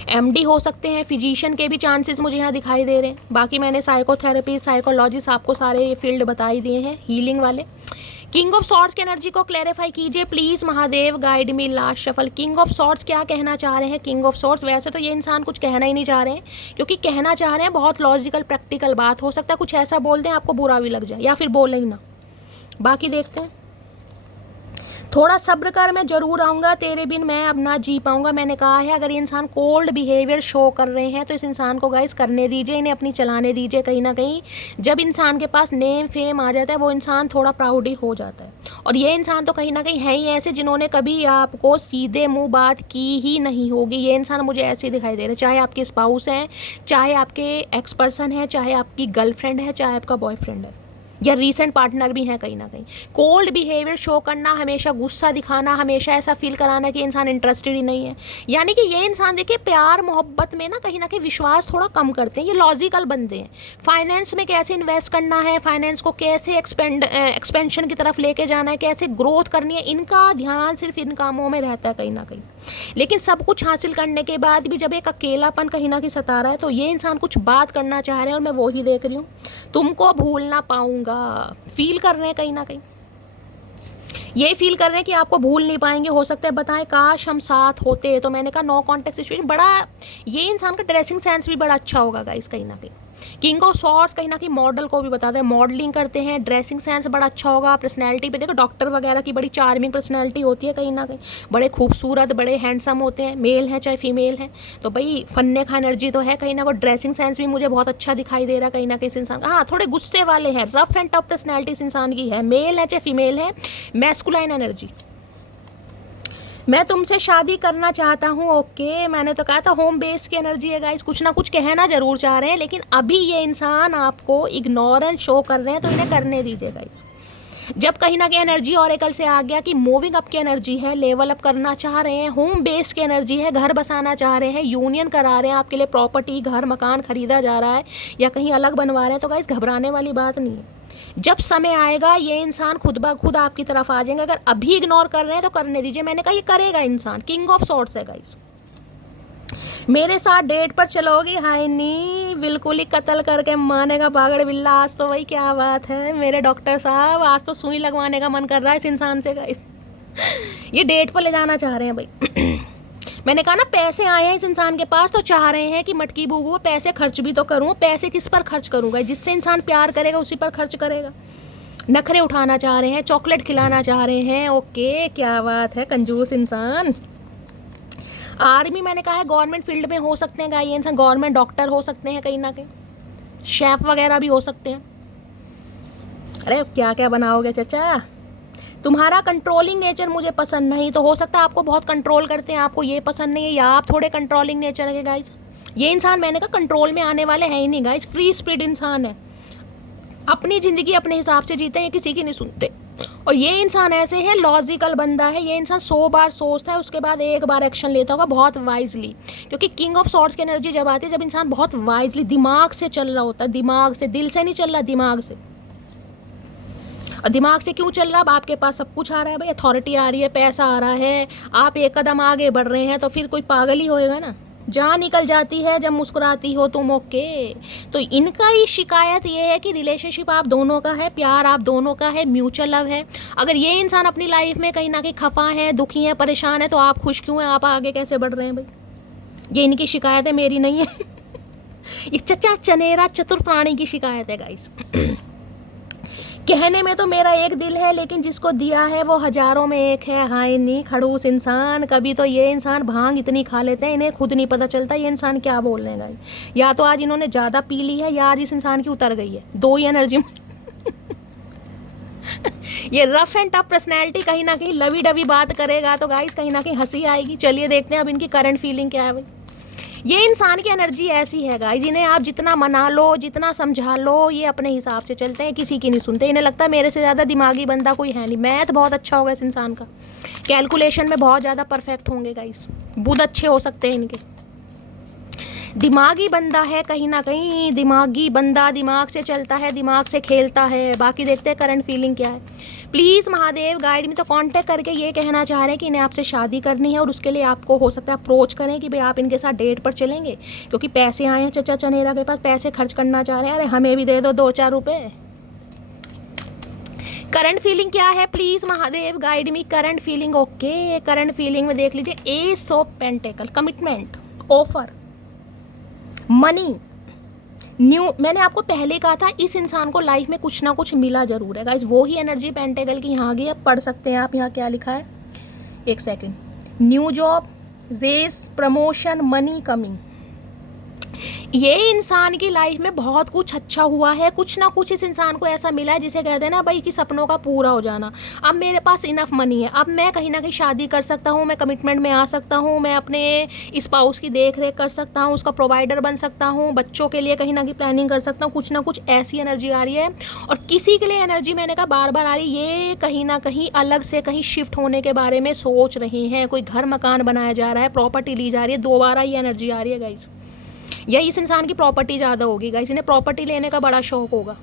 एमडी हो सकते हैं, फिजिशियन के भी चांसेस मुझे यहाँ दिखाई दे रहे हैं। बाकी मैंने साइकोथेरेपी, साइकोलॉजिस्ट आपको सारे फील्ड बता ही दिए हैं, हीलिंग वाले। किंग ऑफ सॉर्ड्स की एनर्जी को क्लैरिफाई कीजिए please Mahadev guide me. Last shuffle, king of swords क्या कहना चाह रहे हैं? किंग ऑफ सॉर्ड्स वैसे तो ये इंसान कुछ कहना ही नहीं चाह रहे हैं, क्योंकि कहना चाह रहे हैं बहुत लॉजिकल प्रैक्टिकल बात। हो सकता है कुछ ऐसा बोल दें आपको बुरा भी लग जाए, या फिर बोले ही ना। बाकी देखते हैं। थोड़ा सब्र कर, मैं ज़रूर आऊँगा, तेरे बिन मैं अब ना जी पाऊँगा। मैंने कहा है अगर ये इंसान कोल्ड बिहेवियर शो कर रहे हैं तो इस इंसान को गाइस करने दीजिए, इन्हें अपनी चलाने दीजिए। कहीं ना कहीं जब इंसान के पास नेम फेम आ जाता है वो इंसान थोड़ा प्राउड ही हो जाता है। और ये इंसान तो कहीं ना कहीं है ही ऐसे जिन्होंने कभी आपको सीधे मुँह बात की ही नहीं होगी। ये इंसान मुझे ऐसे ही दिखाई दे रहा है, चाहे आपके स्पाउस हैं, चाहे आपके एक्स पर्सन है, चाहे आपकी गर्लफ्रेंड है, चाहे आपका बॉयफ्रेंड है, या रीसेंट पार्टनर भी हैं। कहीं ना कहीं कोल्ड बिहेवियर शो करना, हमेशा गुस्सा दिखाना, हमेशा ऐसा फील कराना कि इंसान इंटरेस्टेड ही नहीं है। यानी कि ये इंसान देखिए प्यार मोहब्बत में ना कहीं विश्वास थोड़ा कम करते हैं। ये लॉजिकल बंदे हैं। फाइनेंस में कैसे इन्वेस्ट करना है, फाइनेंस को कैसे एक्सपेंशन की तरफ लेके जाना है, कैसे ग्रोथ करनी है, इनका ध्यान सिर्फ इन कामों में रहता है कहीं ना कहीं। लेकिन सब कुछ हासिल करने के बाद भी जब एक अकेलापन कहीं ना कहीं सता रहा है तो ये इंसान कुछ बात करना चाह रहे हैं, और मैं वो ही देख रही हूँ। तुमको भूल ना पाऊंगा, फील कर रहे हैं कहीं ना कहीं, ये फील कर रहे हैं कि आपको भूल नहीं पाएंगे। हो सकता है बताएं काश हम साथ होते। तो मैंने कहा नो कॉन्टेक्ट सिचुएशन। बड़ा ये इंसान का ड्रेसिंग सेंस भी बड़ा अच्छा होगा गाइस कहीं ना कहीं। किंग ऑफ सॉर्ड्स कहीं ना कहीं मॉडल को भी बताते हैं, मॉडलिंग करते हैं, ड्रेसिंग सेंस बड़ा अच्छा होगा। पर्सनैलिटी पे देखो डॉक्टर वगैरह की बड़ी चार्मिंग पर्सनैलिटी होती है कहीं ना कहीं, बड़े खूबसूरत, बड़े हैंडसम होते हैं, मेल हैं चाहे फीमेल हैं। तो भाई फन्ने का एनर्जी तो है कहीं ना कहीं। ड्रेसिंग सेंस भी मुझे बहुत अच्छा दिखाई दे रहा है कहीं ना कहीं इस इंसान का। हाँ, थोड़े गुस्से वाले हैं, रफ एंड टफ पर्सनैलिटी इस इंसान की है, मेल है चाहे फीमेल है, मैस्कुलाइन एनर्जी। मैं तुमसे शादी करना चाहता हूँ। ओके, मैंने तो कहा था होम बेस की एनर्जी है गाइस, कुछ ना कुछ कहना जरूर चाह रहे हैं, लेकिन अभी ये इंसान आपको इग्नोरेंस शो कर रहे हैं तो इन्हें करने दीजिए गाइस। जब कहीं ना कहीं एनर्जी ऑरेकल से आ गया कि मूविंग अप की एनर्जी है, लेवल अप करना चाह रहे हैं, होम बेस की एनर्जी है, घर बसाना चाह रहे हैं, यूनियन करा रहे हैं, आपके लिए प्रॉपर्टी, घर मकान खरीदा जा रहा है या कहीं अलग बनवा रहे हैं, तो गाइस घबराने वाली बात नहीं है। जब समय आएगा ये इंसान खुद ब खुद आपकी तरफ आ जाएंगे। अगर अभी इग्नोर कर रहे हैं तो करने दीजिए। मैंने कहा ये करेगा इंसान, किंग ऑफ सॉर्ड्स है गाइस। मेरे साथ डेट पर चलोगी? हाय नी, बिल्कुल ही कत्ल करके मानेगा पागड़ बिल्ला। आज तो भाई क्या बात है मेरे डॉक्टर साहब, आज तो सुई लगवाने का मन कर रहा है इस इंसान से गाइस। ये डेट पर ले जाना चाह रहे हैं भाई। मैंने कहा ना पैसे आए हैं इस इंसान के पास तो चाह रहे हैं कि मटकी बूबू पैसे खर्च भी तो करूँ। पैसे किस पर खर्च करूँगा? जिससे इंसान प्यार करेगा उसी पर खर्च करेगा। नखरे उठाना चाह रहे हैं, चॉकलेट खिलाना चाह रहे हैं। ओके, क्या बात है, कंजूस इंसान। आर्मी मैंने कहा है गवर्नमेंट फील्ड में हो सकते हैं ये इंसान, गवर्नमेंट डॉक्टर हो सकते हैं कहीं ना कहीं, शेफ वगैरह भी हो सकते हैं। अरे क्या क्या बनाओगे चाचा? तुम्हारा कंट्रोलिंग नेचर मुझे पसंद नहीं। तो हो सकता है आपको बहुत कंट्रोल करते हैं, आपको ये पसंद नहीं है, या आप थोड़े कंट्रोलिंग नेचर है गाइस। ये इंसान मैंने कहा कंट्रोल में आने वाले हैं ही नहीं गाइस, फ्री स्पिरिट इंसान है। अपनी ज़िंदगी अपने हिसाब से जीते हैं, किसी की नहीं सुनते। और ये इंसान ऐसे है, लॉजिकल बंदा है, ये इंसान 100 बार सोचता है, उसके बाद एक बार एक्शन लेता होगा बहुत वाइजली। क्योंकि किंग ऑफ सॉर्ड्स की एनर्जी जब आती है, जब इंसान बहुत वाइजली दिमाग से चल रहा होता है, दिमाग से, दिल से नहीं चल रहा, दिमाग से। और दिमाग से क्यों चल रहा? अब आपके पास सब कुछ आ रहा है भाई, अथॉरिटी आ रही है, पैसा आ रहा है, आप एक कदम आगे बढ़ रहे हैं, तो फिर कोई पागल ही होएगा ना। जान निकल जाती है जब मुस्कुराती हो तुम, ओके। तो इनका ही शिकायत ये है कि रिलेशनशिप आप दोनों का है, प्यार आप दोनों का है, म्यूचुअल लव है। अगर ये इंसान अपनी लाइफ में कहीं ना कहीं खफा है, दुखी है, परेशान है, तो आप खुश क्यों हैं? आप आगे कैसे बढ़ रहे हैं भाई? ये इनकी शिकायत है, मेरी नहीं है। ये चचा चनेरा चतुर प्राणी की शिकायत है गाइस। कहने में तो मेरा एक दिल है, लेकिन जिसको दिया है वो हजारों में एक है। हाय नी खड़ूस इंसान। कभी तो ये इंसान भांग इतनी खा लेते हैं, इन्हें खुद नहीं पता चलता ये इंसान क्या बोल रहे हैं गाइस। या तो आज इन्होंने ज़्यादा पी ली है, या आज इस इंसान की उतर गई है, दो ही एनर्जी। ये रफ एंड टफ पर्सनैलिटी कहीं ना कहीं लवी डवी बात करेगा तो गाइस कहीं ना कहीं हंसी आएगी। चलिए देखते हैं अब इनकी करंट फीलिंग क्या है भाई। ये इंसान की एनर्जी ऐसी है गाइस, इन्हें आप जितना मना लो, जितना समझा लो, ये अपने हिसाब से चलते हैं, किसी की नहीं सुनते। इन्हें लगता है मेरे से ज़्यादा दिमागी बंदा कोई है नहीं। मैथ बहुत अच्छा होगा इस इंसान का, कैलकुलेशन में बहुत ज़्यादा परफेक्ट होंगे गाइस, बुध अच्छे हो सकते हैं इनके। दिमागी बंदा है कहीं ना कहीं, दिमागी बंदा, दिमाग से चलता है, दिमाग से खेलता है। बाकी देखते हैं करंट फीलिंग क्या है। प्लीज़ महादेव गाइड में तो कांटेक्ट करके ये कहना चाह रहे हैं कि इन्हें आपसे शादी करनी है, और उसके लिए आपको हो सकता है अप्रोच करें कि भाई आप इनके साथ डेट पर चलेंगे, क्योंकि पैसे आए हैं चचा चनेरा के पास, पैसे खर्च करना चाह रहे हैं। अरे हमें भी दे दो 2-4 रुपये। करंट फीलिंग क्या है? Please Mahadev guide me current feeling. Okay, current feeling में देख लीजिए, S of pentacle, commitment, offer, money, new. मैंने आपको पहले कहा था इस इंसान को लाइफ में कुछ ना कुछ मिला जरूर है गाइस। वो ही एनर्जी पेंटेकल की यहाँ आ गई। अब पढ़ सकते हैं आप, यहाँ क्या लिखा है, एक second. New job, race, promotion, money coming. ये इंसान की लाइफ में बहुत कुछ अच्छा हुआ है, कुछ ना कुछ इस इंसान को ऐसा मिला है जिसे कहते हैं ना भाई कि सपनों का पूरा हो जाना। अब मेरे पास इनफ मनी है, अब मैं कहीं ना कहीं शादी कर सकता हूँ, मैं कमिटमेंट में आ सकता हूँ, मैं अपने स्पाउस की देख रेख कर सकता हूँ, उसका प्रोवाइडर बन सकता हूँ, बच्चों के लिए कहीं ना कहीं प्लानिंग कर सकता हूँ। कुछ ना कुछ ऐसी एनर्जी आ रही है। और किसी के लिए एनर्जी मैंने कहा बार बार आ रही, ये कहीं ना कहीं अलग से कहीं शिफ्ट होने के बारे में सोच रहे हैं। कोई घर मकान बनाया जा रहा है, प्रॉपर्टी ली जा रही है, दोबारा ये एनर्जी आ रही है गाइस। या इस इंसान की प्रॉपर्टी ज़्यादा होगी गाइस, इन्हें प्रॉपर्टी लेने का बड़ा शौक होगा।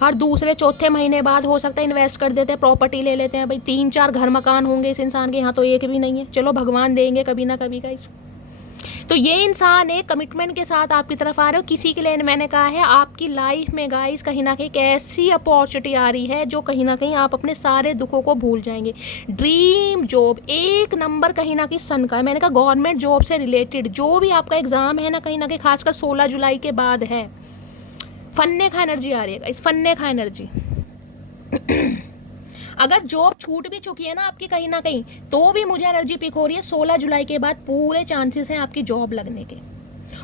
हर दूसरे चौथे महीने बाद हो सकता है इन्वेस्ट कर देते हैं, प्रॉपर्टी ले लेते हैं भाई। 3-4 घर मकान होंगे इस इंसान के, यहाँ तो एक भी नहीं है। चलो भगवान देंगे कभी ना कभी गाइस। तो ये इंसान एक कमिटमेंट के साथ आपकी तरफ आ रहे हो। किसी के लिए मैंने कहा है आपकी लाइफ में गाइस कहीं ना कहीं एक ऐसी अपॉर्चुनिटी आ रही है जो कहीं ना कहीं आप अपने सारे दुखों को भूल जाएंगे। ड्रीम जॉब एक नंबर कहीं ना कहीं सन का है। मैंने कहा गवर्नमेंट जॉब से रिलेटेड जो भी आपका एग्जाम है ना, कहीं ना कहीं खासकर 16 जुलाई के बाद है। फन्ने का एनर्जी आ रही है इस, फन्ने का एनर्जी। अगर जॉब छूट भी चुकी है ना आपकी कहीं ना कहीं, तो भी मुझे एनर्जी पिक हो रही है 16 जुलाई के बाद पूरे चांसेस हैं आपकी जॉब लगने के।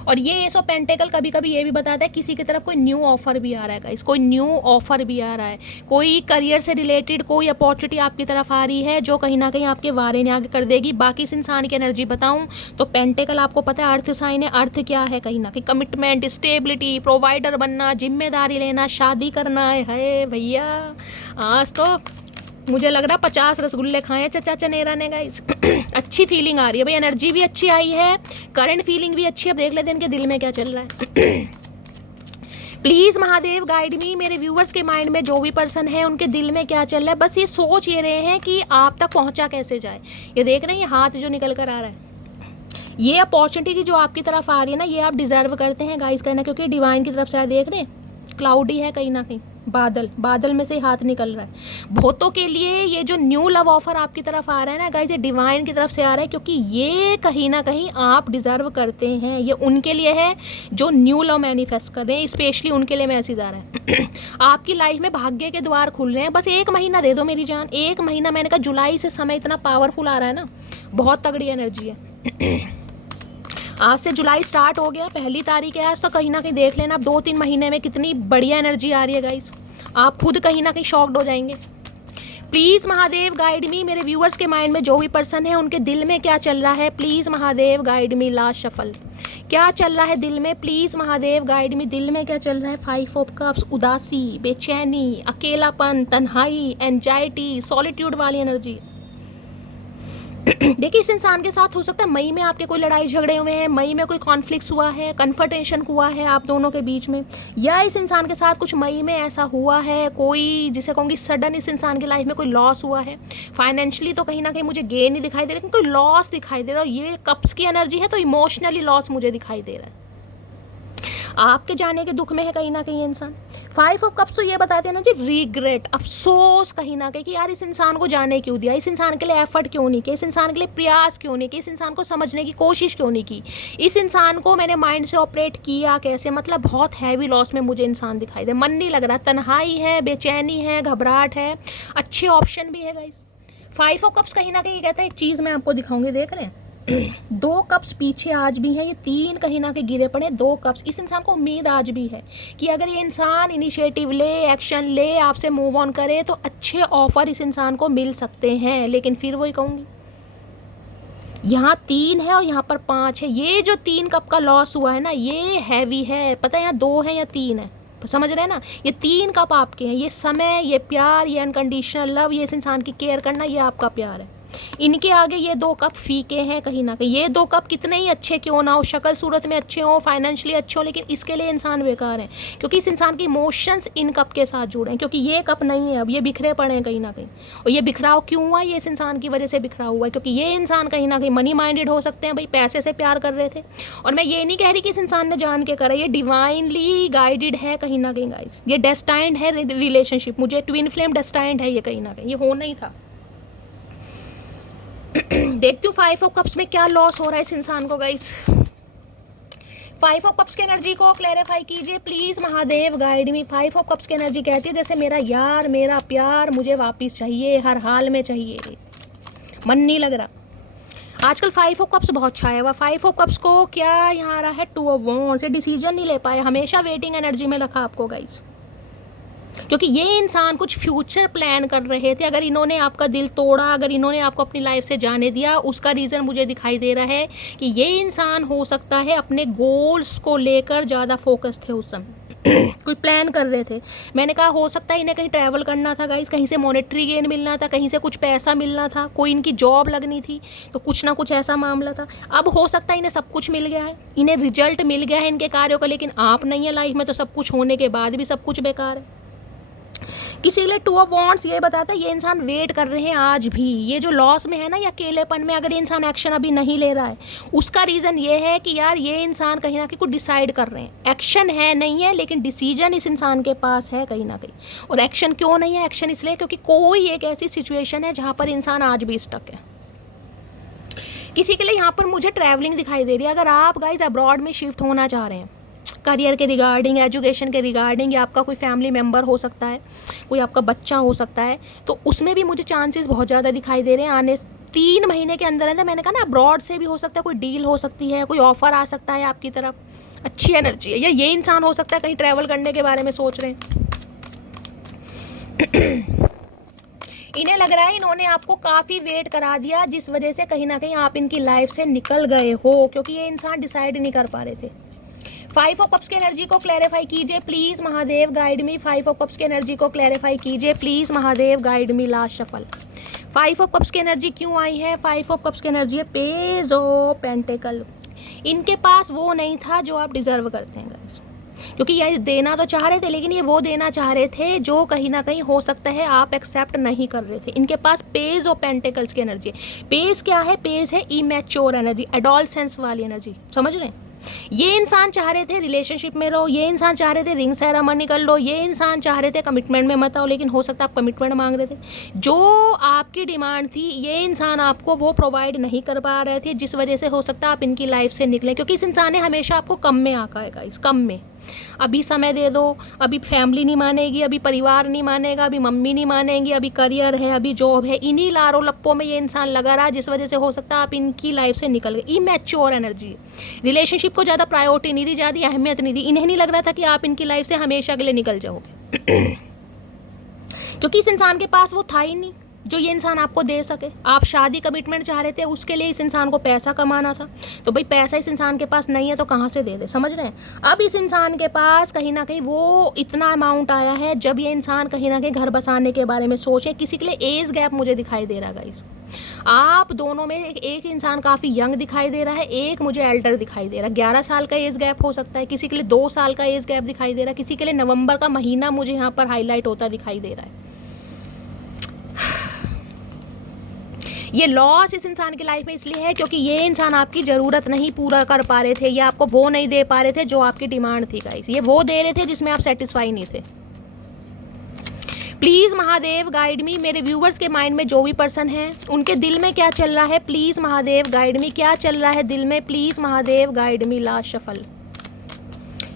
और ये एस ऑफ पेंटेकल कभी कभी ये भी बताता है किसी की तरफ कोई न्यू ऑफर भी आ रहा है गाइस, कोई न्यू ऑफर भी आ रहा है, कोई करियर से रिलेटेड कोई अपॉर्चुनिटी आपकी तरफ आ रही है जो कहीं ना कहीं आपके वारे ने आगे कर देगी। बाकी इस इंसान की एनर्जी बताऊं तो पेंटेकल आपको पता है अर्थ साइन है। अर्थ क्या है? कहीं ना कहीं कमिटमेंट, स्टेबिलिटी, प्रोवाइडर बनना, जिम्मेदारी लेना, शादी करना है भैया। आज तो मुझे लग रहा 50 रसगुल्ले खाए चचा चनेरा ने गाइस। अच्छी फीलिंग आ रही है भाई, एनर्जी भी अच्छी आई है, करंट फीलिंग भी अच्छी है। अब देख लेते हैं इनके दिल में क्या चल रहा है। प्लीज़ महादेव गाइड मी, मेरे व्यूवर्स के माइंड में जो भी पर्सन है उनके दिल में क्या चल रहा है। बस ये सोच ये रहे हैं कि आप तक पहुंचा कैसे जाए। ये देख रहे हैं ये हाथ जो निकल कर आ रहा है, ये अपॉर्चुनिटी की जो आपकी तरफ आ रही है ना, ये आप डिजर्व करते हैं गाइस कहना, क्योंकि डिवाइन की तरफ से देख रहे हैं क्लाउडी है कहीं ना कहीं, बादल में से हाथ निकल रहा है। बहुतों के लिए ये जो न्यू लव ऑफर आपकी तरफ आ रहा है ना गाइस, ये डिवाइन की तरफ से आ रहा है, क्योंकि ये कहीं ना कहीं आप डिजर्व करते हैं। ये उनके लिए है जो न्यू लव मैनिफेस्ट कर रहे हैं, स्पेशली उनके लिए मैसेज आ रहा है। आपकी लाइफ में भाग्य के द्वार खुल रहे हैं। बस 1 महीना दे दो मेरी जान, 1 महीना। मैंने कहा जुलाई से समय इतना पावरफुल आ रहा है ना, बहुत तगड़ी एनर्जी है। आज से जुलाई स्टार्ट हो गया, 1 तारीख है आज, तो कहीं ना कहीं देख लेना अब 2-3 महीने में कितनी बढ़िया एनर्जी आ रही है गाइस। आप खुद कहीं ना कहीं शॉक्ड हो जाएंगे। प्लीज़ महादेव गाइड मी, मेरे व्यूअर्स के माइंड में जो भी पर्सन है उनके दिल में क्या चल रहा है। Please Mahadev guide me. Last shuffle क्या चल रहा है दिल में, प्लीज महादेव गाइड मी। दिल में क्या चल रहा है? 5 ऑफ कप्स, उदासी, बेचैनी, अकेलापन, तन्हाई, एंजाइटी, सॉलिट्यूड वाली एनर्जी। देखिए इस इंसान के साथ हो सकता है मई में आपके कोई लड़ाई झगड़े हुए हैं, मई में कोई कॉन्फ्लिक्ट हुआ है, कन्फ्रंटेशन हुआ है आप दोनों के बीच में, या इस इंसान के साथ कुछ मई में ऐसा हुआ है, कोई जिसे कहूँगी सडन इस इंसान की लाइफ में कोई लॉस हुआ है। फाइनेंशियली तो कहीं ना कहीं मुझे गेन नहीं दिखाई दे रहा, लेकिन कोई लॉस दिखाई दे रहा है। और ये कप्स की एनर्जी है तो इमोशनली लॉस मुझे दिखाई दे रहा है। आपके जाने के दुख में है कहीं ना कहीं इंसान। 5 ऑफ कप्स तो ये बताते हैं ना जी, रिग्रेट, अफसोस कहीं ना कहीं कि यार इस इंसान को जाने क्यों दिया, इस इंसान के लिए एफर्ट क्यों नहीं किया, इस इंसान के लिए प्रयास क्यों नहीं किया, इस इंसान को समझने की कोशिश क्यों नहीं की, इस इंसान को मैंने माइंड से ऑपरेट किया कैसे। मतलब बहुत हैवी लॉस में मुझे इंसान दिखाई दे, मन नहीं लग रहा, तन्हाई है, बेचैनी है, घबराहट है। अच्छे ऑप्शन भी है गाइस। 5 ऑफ कप्स कहीं ना कहीं कहता है, एक चीज़ मैं आपको दिखाऊंगी, देख रहे हैं 2 कप्स पीछे आज भी है, ये 3 कहीं ना कहीं गिरे पड़े, 2 कप्स। इस इंसान को उम्मीद आज भी है कि अगर ये इंसान इनिशिएटिव ले, एक्शन ले, आपसे मूव ऑन करे तो अच्छे ऑफर इस इंसान को मिल सकते हैं। लेकिन फिर वही कहूँगी, यहाँ 3 है और यहाँ पर 5 है। ये जो 3 कप का लॉस हुआ है ना, ये हैवी है। पता है यहाँ 2 है या 3 है, समझ रहे हैं ना। ये 3 कप आपके हैं, ये समय, ये प्यार, ये अनकंडीशनल लव, ये इस इंसान की केयर करना, ये आपका प्यार है। इनके आगे ये 2 कप फीके हैं कहीं ना कहीं। ये 2 कप कितने ही अच्छे क्यों ना हो, शक्ल सूरत में अच्छे हो, फाइनेंशियली अच्छे हो, लेकिन इसके लिए इंसान बेकार है, क्योंकि इस इंसान की इमोशंस इन कप के साथ जुड़े हैं। क्योंकि ये कप नहीं है अब, ये बिखरे पड़े हैं कहीं ना कहीं। और ये बिखराव क्यों हुआ, ये इस इंसान की वजह से बिखराव हुआ है, क्योंकि ये इंसान कहीं ना कहीं मनी माइंडेड हो सकते हैं, भाई पैसे से प्यार कर रहे थे। और मैं ये नहीं कह रही कि इस इंसान ने जान के करा, ये डिवाइनली गाइडेड है कहीं ना कहीं गाइस। ये डेस्टाइंड है रिलेशनशिप, मुझे ट्विन फ्लेम डेस्टाइंड है ये कहीं ना कहीं, ये होना ही था। देखती हूँ 5 ऑफ कप्स में क्या लॉस हो रहा है इस इंसान को गाइस। 5 ऑफ कप्स की एनर्जी को क्लैरिफाई कीजिए please Mahadev guide me. 5 of cups की एनर्जी कहती है जैसे मेरा यार, मेरा प्यार मुझे वापस चाहिए, हर हाल में चाहिए, मन नहीं लग रहा। आजकल 5 ऑफ कप्स बहुत छाया हुआ। 5 ऑफ कप्स को क्या यहाँ आ रहा है, 2 ऑफ वॉन्ड्स। डिसीजन नहीं ले पाए, हमेशा वेटिंग एनर्जी में रखा आपको गाइस, क्योंकि ये इंसान कुछ फ्यूचर प्लान कर रहे थे। अगर इन्होंने आपका दिल तोड़ा, अगर इन्होंने आपको अपनी लाइफ से जाने दिया, उसका रीज़न मुझे दिखाई दे रहा है कि ये इंसान हो सकता है अपने गोल्स को लेकर ज़्यादा फोकस थे उस समय कोई प्लान कर रहे थे। मैंने कहा हो सकता है इन्हें कहीं ट्रैवल करना था गाइस, कहीं से मॉनेटरी गेन मिलना था, कहीं से कुछ पैसा मिलना था, कोई इनकी जॉब लगनी थी, तो कुछ ना कुछ ऐसा मामला था। अब हो सकता है इन्हें सब कुछ मिल गया है, इन्हें रिजल्ट मिल गया है इनके कार्यों का, लेकिन आप नहीं है लाइफ में, तो सब कुछ होने के बाद भी सब कुछ बेकार है। किसी के लिए 2 ऑफ वॉन्ड्स ये बताता है ये इंसान वेट कर रहे हैं आज भी। ये जो लॉस में है ना या अकेलेपन में, अगर ये इंसान एक्शन अभी नहीं ले रहा है, उसका रीज़न ये है कि यार ये इंसान कहीं ना कहीं कुछ डिसाइड कर रहे हैं। एक्शन है नहीं है, लेकिन डिसीजन इस इंसान के पास है कहीं ना कहीं। और एक्शन क्यों नहीं है, एक्शन इसलिए क्योंकि कोई एक ऐसी सिचुएशन है जहाँ पर इंसान आज भी स्टक है। किसी के लिए यहाँ पर मुझे ट्रैवलिंग दिखाई दे रही है। अगर आप गाइज अब्रॉड में शिफ्ट होना चाह रहे हैं, करियर के रिगार्डिंग, एजुकेशन के रिगार्डिंग, या आपका कोई फैमिली मेम्बर हो सकता है, कोई आपका बच्चा हो सकता है, तो उसमें भी मुझे चांसेस बहुत ज़्यादा दिखाई दे रहे हैं आने 3 महीने के अंदर अंदर। मैंने कहा ना अब्रॉड से भी हो सकता है, कोई डील हो सकती है, कोई ऑफर आ सकता है आपकी तरफ, अच्छी एनर्जी है। या ये इंसान हो सकता है कहीं ट्रैवल करने के बारे में सोच रहे हैं। इन्हें लग रहा है इन्होंने आपको काफ़ी वेट करा दिया, जिस वजह से कहीं ना कहीं आप इनकी लाइफ से निकल गए हो, क्योंकि ये इंसान डिसाइड नहीं कर पा रहे थे। 5 ऑफ कप्स की एनर्जी को क्लैरिफाई कीजिए please Mahadev guide me. 5 of cups की एनर्जी को क्लैरिफाई कीजिए please Mahadev guide me. Last shuffle. 5 of cups की एनर्जी क्यों आई है? 5 ऑफ कप्स की एनर्जी है पेज ऑफ पेंटिकल। इनके पास वो नहीं था जो आप डिजर्व करते हैं गाइस, क्योंकि ये देना तो चाह रहे थे, लेकिन ये वो देना चाह रहे थे जो कहीं ना कहीं हो सकता है आप एक्सेप्ट नहीं कर रहे थे। इनके पास पेज ऑफ पेंटिकल्स की एनर्जी। पेज क्या है? पेज है इमैच्योर एनर्जी, एडोलसेंस वाली एनर्जी, समझ रहे हैं। ये इंसान चाह रहे थे रिलेशनशिप में रहो, ये इंसान चाह रहे थे रिंग सेरेमनी कर लो, ये इंसान चाह रहे थे कमिटमेंट में मत आओ, लेकिन हो सकता है आप कमिटमेंट मांग रहे थे। जो आपकी डिमांड थी ये इंसान आपको वो प्रोवाइड नहीं कर पा रहे थे, जिस वजह से हो सकता है आप इनकी लाइफ से निकलें, क्योंकि इस इंसान ने हमेशा आपको कम में आका है, इस कम में। अभी समय दे दो, अभी फैमिली नहीं मानेगी, अभी परिवार नहीं मानेगा, अभी मम्मी नहीं मानेंगी, अभी करियर है, अभी जॉब है, इन्हीं लारों लप्पों में ये इंसान लगा रहा, जिस वजह से हो सकता है आप इनकी लाइफ से निकल गए। इमैच्योर एनर्जी, रिलेशनशिप को ज़्यादा प्रायोरिटी नहीं दी, ज़्यादा अहमियत नहीं दी। इन्हें नहीं लग रहा था कि आप इनकी लाइफ से हमेशा के लिए निकल जाओगे क्योंकि इस इंसान के पास वो था ही नहीं जो ये इंसान आपको दे सके। आप शादी कमिटमेंट चाह रहे थे, उसके लिए इस इंसान को पैसा कमाना था, तो भाई पैसा इस इंसान के पास नहीं है तो कहाँ से दे दे, समझ रहे हैं। अब इस इंसान के पास कहीं ना कहीं वो इतना अमाउंट आया है जब ये इंसान कहीं ना कहीं घर बसाने के बारे में सोचे। किसी के लिए एज गैप मुझे दिखाई दे रहा है गाइस, आप दोनों में एक इंसान काफ़ी यंग दिखाई दे रहा है, एक मुझे एल्डर दिखाई दे रहा है। 11 साल का एज गैप हो सकता है, किसी के लिए 2 साल का एज गैप दिखाई दे रहा है, किसी के लिए नवंबर का महीना मुझे यहाँ पर हाईलाइट होता दिखाई दे रहा है। ये लॉस इस इंसान की लाइफ में इसलिए है क्योंकि ये इंसान आपकी ज़रूरत नहीं पूरा कर पा रहे थे, या आपको वो नहीं दे पा रहे थे जो आपकी डिमांड थी गाइस। ये वो दे रहे थे जिसमें आप सेटिस्फाई नहीं थे। प्लीज़ महादेव गाइड मी, मेरे व्यूवर्स के माइंड में जो भी पर्सन है उनके दिल में क्या चल रहा है, प्लीज़ महादेव गाइड मी, क्या चल रहा है दिल में, please Mahadev guide me. Last shuffle,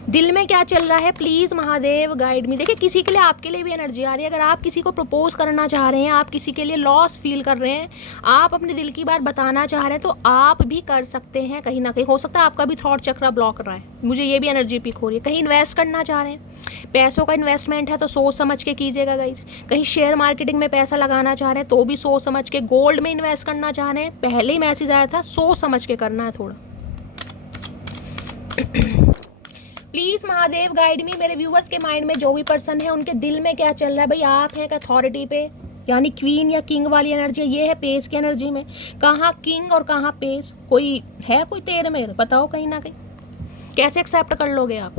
दिल में क्या चल रहा है, प्लीज़ महादेव गाइड मी। देखिए किसी के लिए आपके लिए भी एनर्जी आ रही है। अगर आप किसी को प्रपोज करना चाह रहे हैं, आप किसी के लिए लॉस फील कर रहे हैं, आप अपने दिल की बात बताना चाह रहे हैं, तो आप भी कर सकते हैं। कहीं ना कहीं हो सकता है आपका भी थॉट चक्र ब्लॉक रहा है, मुझे ये भी एनर्जी पिक हो रही है। कहीं इन्वेस्ट करना चाह रहे हैं, पैसों का इन्वेस्टमेंट है तो सोच समझ के कीजिएगा गाइस। कहीं शेयर मार्केटिंग में पैसा लगाना चाह रहे हैं तो भी सोच समझ के। गोल्ड में इन्वेस्ट करना चाह रहे हैं, पहले ही मैसेज आया था, सोच समझ के करना है थोड़ा। प्लीज़ महादेव गाइड मी, मेरे व्यूवर्स के माइंड में जो भी पर्सन है उनके दिल में क्या चल रहा है। भाई आप हैं अथॉरिटी पे, यानी क्वीन या किंग वाली एनर्जी, ये है पेस की एनर्जी में। कहाँ किंग और कहाँ पेस, कोई है कोई तेर मेर, बताओ कहीं ना कहीं कैसे एक्सेप्ट कर लोगे आप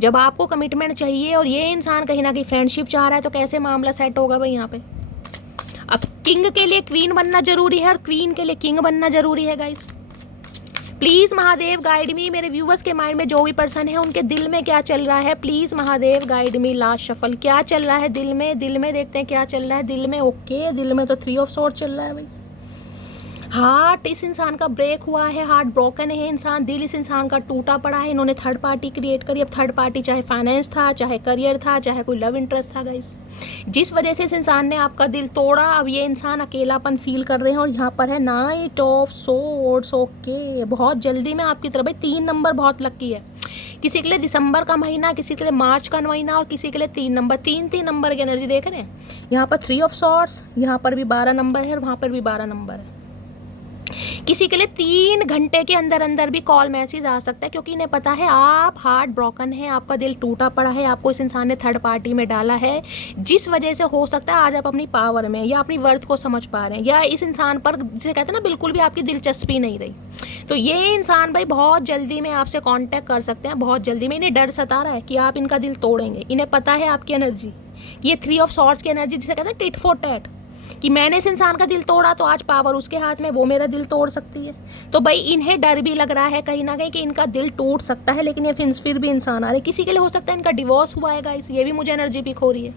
जब आपको कमिटमेंट चाहिए और ये इंसान कहीं ना कहीं फ्रेंडशिप चाह रहा है, तो कैसे मामला सेट होगा भाई यहाँ पे। अब किंग के लिए क्वीन बनना जरूरी है और क्वीन के लिए किंग बनना जरूरी है guys. Please Mahadev guide me, मेरे व्यूवर्स के माइंड में जो भी पर्सन है उनके दिल में क्या चल रहा है, please Mahadev guide me. Last shuffle, क्या चल रहा है दिल में, दिल में देखते हैं क्या चल रहा है दिल में। ओके, दिल में तो 3 ऑफ स्वॉर्ड चल रहा है भाई। हार्ट इस इंसान का ब्रेक हुआ है, हार्ट ब्रोकन है इंसान, दिल इस इंसान का टूटा पड़ा है। इन्होंने थर्ड पार्टी क्रिएट करी। अब थर्ड पार्टी चाहे फाइनेंस था, चाहे करियर था, चाहे कोई लव इंटरेस्ट था गाइस, जिस वजह से इस इंसान ने आपका दिल तोड़ा। अब ये इंसान अकेलापन फील कर रहे हैं और यहाँ पर है नाइट ऑफ स्वॉर्ड्स। ओके, बहुत जल्दी में आपकी तरफ 3 नंबर बहुत लकी है। किसी के लिए दिसंबर का महीना, किसी के लिए मार्च का महीना और किसी के लिए 3 नंबर, 3 नंबर की एनर्जी देख रहे हैं। यहाँ पर 3 ऑफ स्वॉर्ड्स, यहाँ पर भी 12 नंबर है और वहाँ पर भी 12 नंबर है। किसी के लिए 3 घंटे के अंदर अंदर भी कॉल मैसेज आ सकता है, क्योंकि इन्हें पता है आप हार्ट ब्रोकन है, आपका दिल टूटा पड़ा है, आपको इस इंसान ने थर्ड पार्टी में डाला है, जिस वजह से हो सकता है आज आप अपनी पावर में या अपनी वर्थ को समझ पा रहे हैं, या इस इंसान पर जिसे कहते हैं ना बिल्कुल भी आपकी दिलचस्पी नहीं रही। तो ये इंसान भाई बहुत जल्दी में आपसे कांटेक्ट कर सकते हैं, बहुत जल्दी में। इन्हें डर सता रहा है कि आप इनका दिल तोड़ेंगे। इन्हें पता है आपकी एनर्जी, ये 3 ऑफ स्वॉर्ड्स की एनर्जी जिसे कहते हैं टिट फॉर टैट, कि मैंने इस इंसान का दिल तोड़ा तो आज पावर उसके हाथ में, वो मेरा दिल तोड़ सकती है। तो भाई इन्हें डर भी लग रहा है कहीं ना कहीं कि इनका दिल टूट सकता है, लेकिन ये फिर भी इंसान आ रहे। किसी के लिए हो सकता है इनका डिवोर्स हुआ है गाइस, ये भी मुझे एनर्जी पिक हो रही है।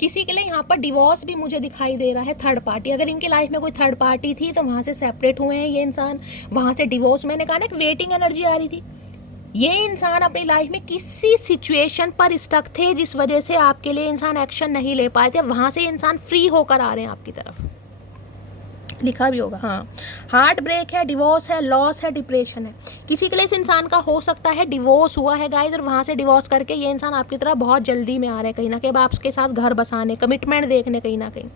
किसी के लिए यहाँ पर डिवोर्स भी मुझे दिखाई दे रहा है, थर्ड पार्टी। अगर इनकी लाइफ में कोई थर्ड पार्टी थी तो वहाँ से सेपरेट हुए हैं ये इंसान, वहाँ से डिवोर्स। मैंने कहा ना एक वेटिंग एनर्जी आ रही थी। ये इंसान अपनी लाइफ में किसी सिचुएशन पर स्टक थे जिस वजह से आपके लिए इंसान एक्शन नहीं ले पाए थे, वहाँ से इंसान फ्री होकर आ रहे हैं आपकी तरफ। लिखा भी होगा, हाँ। हार्ट ब्रेक है, डिवोर्स है, लॉस है, डिप्रेशन है। किसी के लिए इस इंसान का हो सकता है डिवोर्स हुआ है गाइज, और वहाँ से डिवोर्स करके ये इंसान आपकी तरफ बहुत जल्दी में आ रहे हैं कहीं ना कहीं, अब आपके साथ घर बसाने, कमिटमेंट देखने कहीं ना कहीं।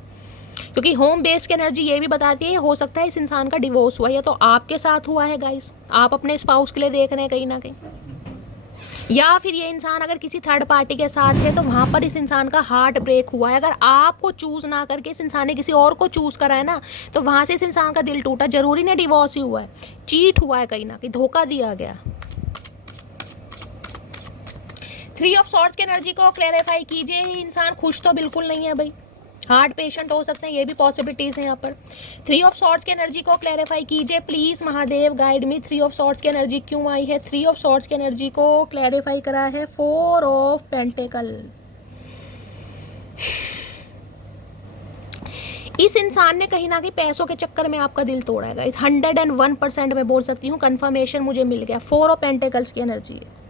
क्योंकि होम बेस की एनर्जी ये भी बताती है हो सकता है इस इंसान का डिवोर्स हुआ, या तो आपके साथ हुआ है गाइस, आप अपने स्पाउस के लिए देख रहे हैं कहीं ना कहीं, या फिर ये इंसान अगर किसी थर्ड पार्टी के साथ है तो वहाँ पर इस इंसान का हार्ट ब्रेक हुआ है। अगर आपको चूज़ ना करके इस इंसान ने किसी और को चूज़ करा है ना, तो वहाँ से इस इंसान का दिल टूटा। जरूरी नहीं डिवोर्स ही हुआ है, चीट हुआ है कहीं ना कहीं, धोखा दिया गया। 3 ऑफ स्वॉर्ड्स की एनर्जी को क्लैरिफाई कीजिए। इंसान खुश तो बिल्कुल नहीं है भाई, हार्ट पेशेंट हो सकते हैं, ये भी पॉसिबिलिटीज़ हैं यहाँ पर। 3 ऑफ स्वॉर्ड्स की एनर्जी को क्लैरिफाई कीजिए please Mahadev guide me. 3 of swords की एनर्जी क्यों आई है? 3 ऑफ स्वॉर्ड्स की एनर्जी को क्लैरिफाई करा है 4 ऑफ पेंटिकल। इस इंसान ने कहीं ना कहीं पैसों के चक्कर में आपका दिल तोड़ा है। इस 101% में बोल सकती हूँ, कन्फर्मेशन मुझे मिल गया। 4 ऑफ पेंटिकल्स की एनर्जी है।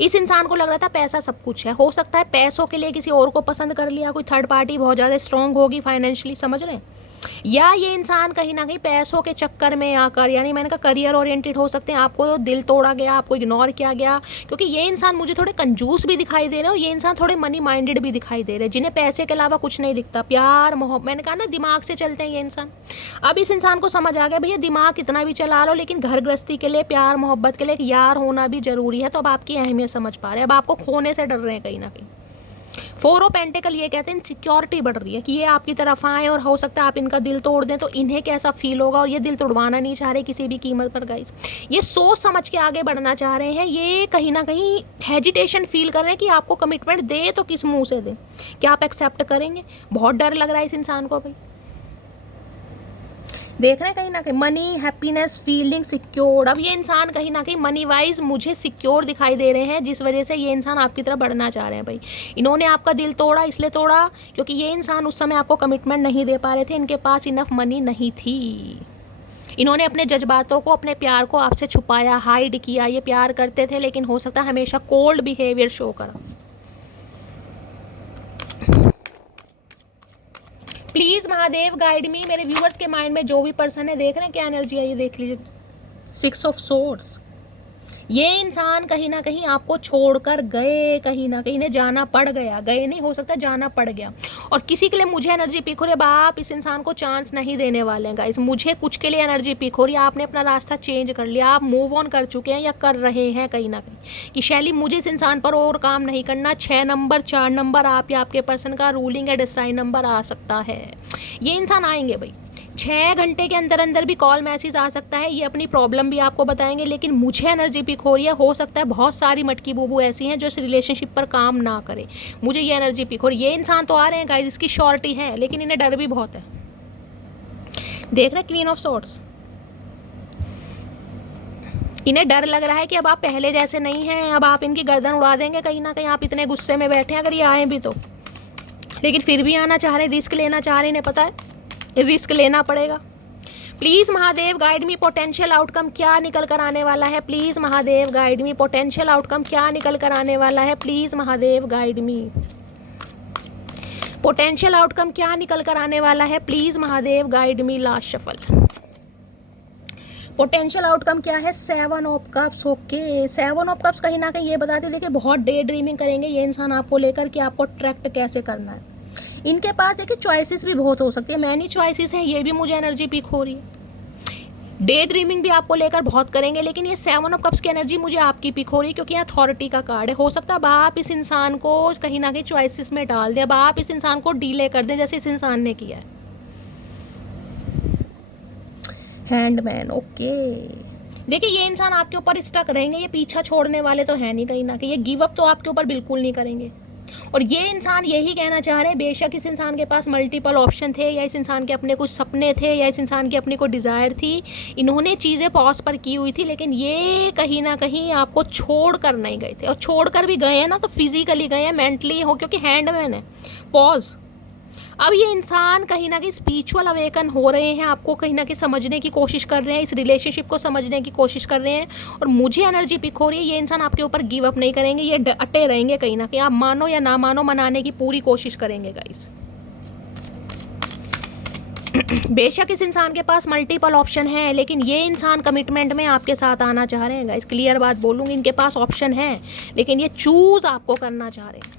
इस इंसान को लग रहा था पैसा सब कुछ है, हो सकता है पैसों के लिए किसी और को पसंद कर लिया, कोई थर्ड पार्टी बहुत ज़्यादा स्ट्रॉन्ग होगी फाइनेंशियली, समझ रहे हैं। या ये इंसान कहीं ना कहीं पैसों के चक्कर में आकर, यानी मैंने कहा करियर ओरिएंटेड हो सकते हैं, आपको दिल तोड़ा गया, आपको इग्नोर किया गया, क्योंकि ये इंसान मुझे थोड़े कंजूस भी दिखाई दे रहे हैं और ये इंसान थोड़े मनी माइंडेड भी दिखाई दे रहे हैं, जिन्हें पैसे के अलावा कुछ नहीं दिखता। प्यार मोहब्बत, मैंने कहा ना दिमाग से चलते हैं ये इंसान। अब इस इंसान को समझ आ गया भैया दिमाग कितना भी चला लो, लेकिन घर गृहस्थी के लिए, प्यार मोहब्बत के लिए एक यार होना भी जरूरी है। तो अब आपकी अहमियत समझ पा रहे हैं, अब आपको खोने से डर रहे हैं कहीं ना कहीं। 4 ऑफ पेंटिकल ये कहते हैं सिक्योरिटी बढ़ रही है कि ये आपकी तरफ आए और हो सकता है आप इनका दिल तोड़ दें, तो इन्हें कैसा फील होगा, और ये दिल तोड़वाना नहीं चाह रहे किसी भी कीमत पर गाइस। ये सोच समझ के आगे बढ़ना चाह रहे हैं, ये कहीं ना कहीं हेजिटेशन फील कर रहे हैं कि आपको कमिटमेंट दे तो किस मुंह से दे, क्या आप एक्सेप्ट करेंगे। बहुत डर लग रहा है इस इंसान को भाई। देख रहे हैं कहीं ना कहीं मनी, हैप्पीनेस, फीलिंग सिक्योर। अब ये इंसान कहीं ना कहीं मनी वाइज मुझे सिक्योर दिखाई दे रहे हैं, जिस वजह से ये इंसान आपकी तरफ बढ़ना चाह रहे हैं भाई। इन्होंने आपका दिल तोड़ा, इसलिए तोड़ा क्योंकि ये इंसान उस समय आपको कमिटमेंट नहीं दे पा रहे थे, इनके पास इनफ मनी नहीं थी। इन्होंने अपने जज्बातों को, अपने प्यार को आपसे छुपाया, हाइड किया। ये प्यार करते थे लेकिन हो सकता है हमेशा कोल्ड बिहेवियर शो करा। Please Mahadev guide me. मेरे व्यूअर्स के माइंड में जो भी पर्सन है, देख रहे हैं क्या एनर्जी है, ये देख लीजिए। 6 ऑफ सोर्ड्स। ये इंसान कहीं ना कहीं आपको छोड़कर गए, कहीं ना कहीं इन्हें जाना पड़ गया, गए नहीं, हो सकता जाना पड़ गया। और किसी के लिए मुझे एनर्जी पिक हो रही है, अब आप इस इंसान को चांस नहीं देने वाले हैं गाइस। मुझे कुछ के लिए एनर्जी पिक हो रही है, आपने अपना रास्ता चेंज कर लिया, आप मूव ऑन कर चुके हैं या कर रहे हैं कहीं ना कहीं कि शैली मुझे इस इंसान पर और काम नहीं करना। 6 नंबर, 4 नंबर आप या आपके पर्सन का रूलिंग या डिस्ट्राइन नंबर आ सकता है। ये इंसान आएंगे भाई, 6 घंटे के अंदर अंदर भी कॉल मैसेज आ सकता है, ये अपनी प्रॉब्लम भी आपको बताएंगे। लेकिन मुझे एनर्जी पिक हो रही है, हो सकता है बहुत सारी मटकी बूबू ऐसी हैं जो इस रिलेशनशिप पर काम ना करे, मुझे ये एनर्जी पिक हो रही है। ये इंसान तो आ रहे हैं गाइस, इसकी श्योरिटी है, लेकिन इन्हें डर भी बहुत है। देख रहे हैं क्वीन ऑफ सॉर्ड्स। इन्हें डर लग रहा है कि अब आप पहले जैसे नहीं हैं, अब आप इनकी गर्दन उड़ा देंगे कहीं ना कहीं। आप इतने गुस्से में बैठे हैं, अगर ये आए भी तो, लेकिन फिर भी आना चाह रहे हैं, रिस्क लेना चाह रहे हैं। इन्हें पता है रिस्क लेना पड़ेगा। Please Mahadev guide me, potential outcome क्या निकल कर आने वाला है। Please Mahadev guide me, potential outcome क्या निकल कर आने वाला है। Please Mahadev guide me, potential outcome क्या निकल कर आने वाला है। Please Mahadev guide me. Last shuffle, potential outcome क्या है। 7 of cups. Okay, 7 of cups कहीं ना कहीं ये बताते, देखिए बहुत डे ड्रीमिंग करेंगे ये इंसान आपको लेकर कि आपको अट्रैक्ट कैसे करना है। इनके पास देखिए चॉइसेस भी बहुत हो सकती है, मैनी चॉइसेस हैं, ये भी मुझे एनर्जी पिक हो रही है। डे ड्रीमिंग भी आपको लेकर बहुत करेंगे, लेकिन ये 7 ऑफ कप्स की एनर्जी मुझे आपकी पिक हो रही है, क्योंकि ये अथॉरिटी का कार्ड है। हो सकता है अब आप इस इंसान को कहीं ना कहीं चॉइसेस में डाल दें, अब आप इस इंसान को डीले कर दें जैसे इस इंसान ने किया है। हैंडमैन। ओके, देखिए ये इंसान आपके ऊपर स्टक रहेंगे, ये पीछा छोड़ने वाले तो है नहीं कहीं ना कहीं, ये गिव अप तो आपके ऊपर बिल्कुल नहीं करेंगे। और ये इंसान यही कहना चाह रहे हैं, बेशक इस इंसान के पास मल्टीपल ऑप्शन थे, या इस इंसान के अपने कुछ सपने थे, या इस इंसान की अपनी कोई डिज़ायर थी, इन्होंने चीज़ें पॉज पर की हुई थी, लेकिन ये कहीं ना कहीं आपको छोड़ कर नहीं गए थे। और छोड़ कर भी गए हैं ना, तो फिजिकली गए हैं, मेंटली हो, क्योंकि हैंडमैन है। पॉज। अब ये इंसान कहीं ना कहीं स्पिरिचुअल अवेकन हो रहे हैं, आपको कहीं ना कहीं समझने की कोशिश कर रहे हैं, इस रिलेशनशिप को समझने की कोशिश कर रहे हैं। और मुझे एनर्जी पिक हो रही है, ये इंसान आपके ऊपर गिव अप नहीं करेंगे, ये अटे रहेंगे कहीं ना कहीं। आप मानो या ना मानो, मनाने की पूरी कोशिश करेंगे गाइस। बेशक इस इंसान के पास मल्टीपल ऑप्शन है, लेकिन ये इंसान कमिटमेंट में आपके साथ आना चाह रहे हैं गाइस। क्लियर बात बोलूँगी, इनके पास ऑप्शन है, लेकिन ये चूज आपको करना चाह रहे हैं।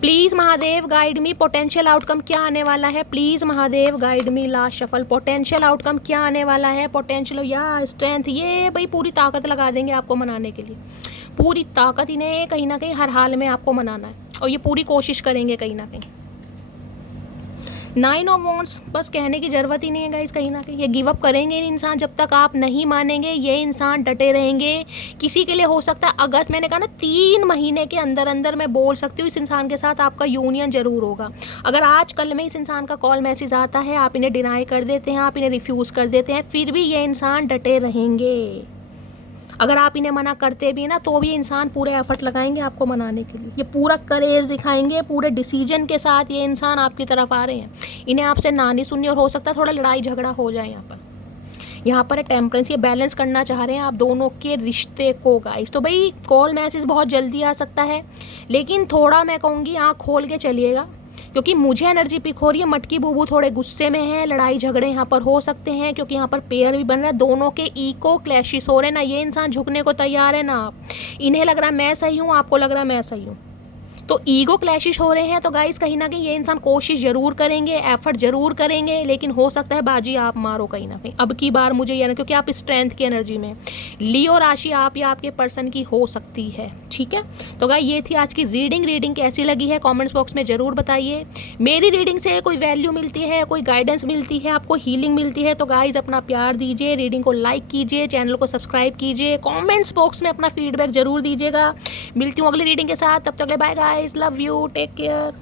Please Mahadev guide me, potential outcome क्या आने वाला है। Please Mahadev guide me. Last shuffle, potential outcome क्या आने वाला है। पोटेंशियल या स्ट्रेंथ, ये भाई पूरी ताकत लगा देंगे आपको मनाने के लिए, पूरी ताकत, इन्हें कहीं ना कहीं हर हाल में आपको मनाना है, और ये पूरी कोशिश करेंगे कहीं ना कहीं। 9 ऑफ वॉन्ड्स, बस कहने की ज़रूरत ही नहीं है गाइस, कहीं ना कहीं ये गिव अप करेंगे इंसान, जब तक आप नहीं मानेंगे ये इंसान डटे रहेंगे। किसी के लिए हो सकता है अगस्त, मैंने कहा ना 3 महीने के अंदर अंदर मैं बोल सकती हूँ इस इंसान के साथ आपका यूनियन ज़रूर होगा। अगर आज कल में इस इंसान का कॉल मैसेज आता है, आप इन्हें डिनाई कर देते हैं, आप इन्हें रिफ्यूज़ कर देते हैं, फिर भी ये इंसान डटे रहेंगे। अगर आप इन्हें मना करते भी ना, तो भी इंसान पूरे एफर्ट लगाएंगे आपको मनाने के लिए, ये पूरा करेज दिखाएंगे, पूरे डिसीजन के साथ ये इंसान आपकी तरफ आ रहे हैं। इन्हें आपसे ना नहीं सुननी, और हो सकता है थोड़ा लड़ाई झगड़ा हो जाए यहाँ पर है टेम्परेंस, ये बैलेंस करना चाह रहे हैं आप दोनों के रिश्ते को गाइस। तो भाई कॉल मैसेज बहुत जल्दी आ सकता है, लेकिन थोड़ा मैं कहूँगी आँख खोल के चलिएगा, क्योंकि मुझे एनर्जी पिक हो रही है। मटकी बूबू थोड़े गुस्से में है, लड़ाई झगड़े यहाँ पर हो सकते हैं क्योंकि यहाँ पर पेयर भी बन रहा है, दोनों के ईको क्लैशिस हो रहे हैं। ना ये इंसान झुकने को तैयार है ना आप, इन्हें लग रहा है मैं सही हूँ, आपको लग रहा है मैं सही हूँ, तो ईगो क्लैशिश हो रहे हैं। तो गाइस कहीं ना कहीं ये इंसान कोशिश जरूर करेंगे, एफर्ट जरूर करेंगे, लेकिन हो सकता है बाजी आप मारो कहीं ना कहीं अब की बार, मुझे ये, क्योंकि आप स्ट्रेंथ की एनर्जी में। लियो राशि आप या आपके पर्सन की हो सकती है, ठीक है। तो गाइस ये थी आज की रीडिंग कैसी लगी है कमेंट्स बॉक्स में जरूर बताइए। मेरी रीडिंग से कोई वैल्यू मिलती है, कोई गाइडेंस मिलती है, आपको हीलिंग मिलती है, तो गाइस अपना प्यार दीजिए, रीडिंग को लाइक कीजिए, चैनल को सब्सक्राइब कीजिए, कमेंट्स बॉक्स में अपना फीडबैक जरूर दीजिएगा। मिलती हूँ अगली रीडिंग के साथ, तब तक bye guys, love you, take care.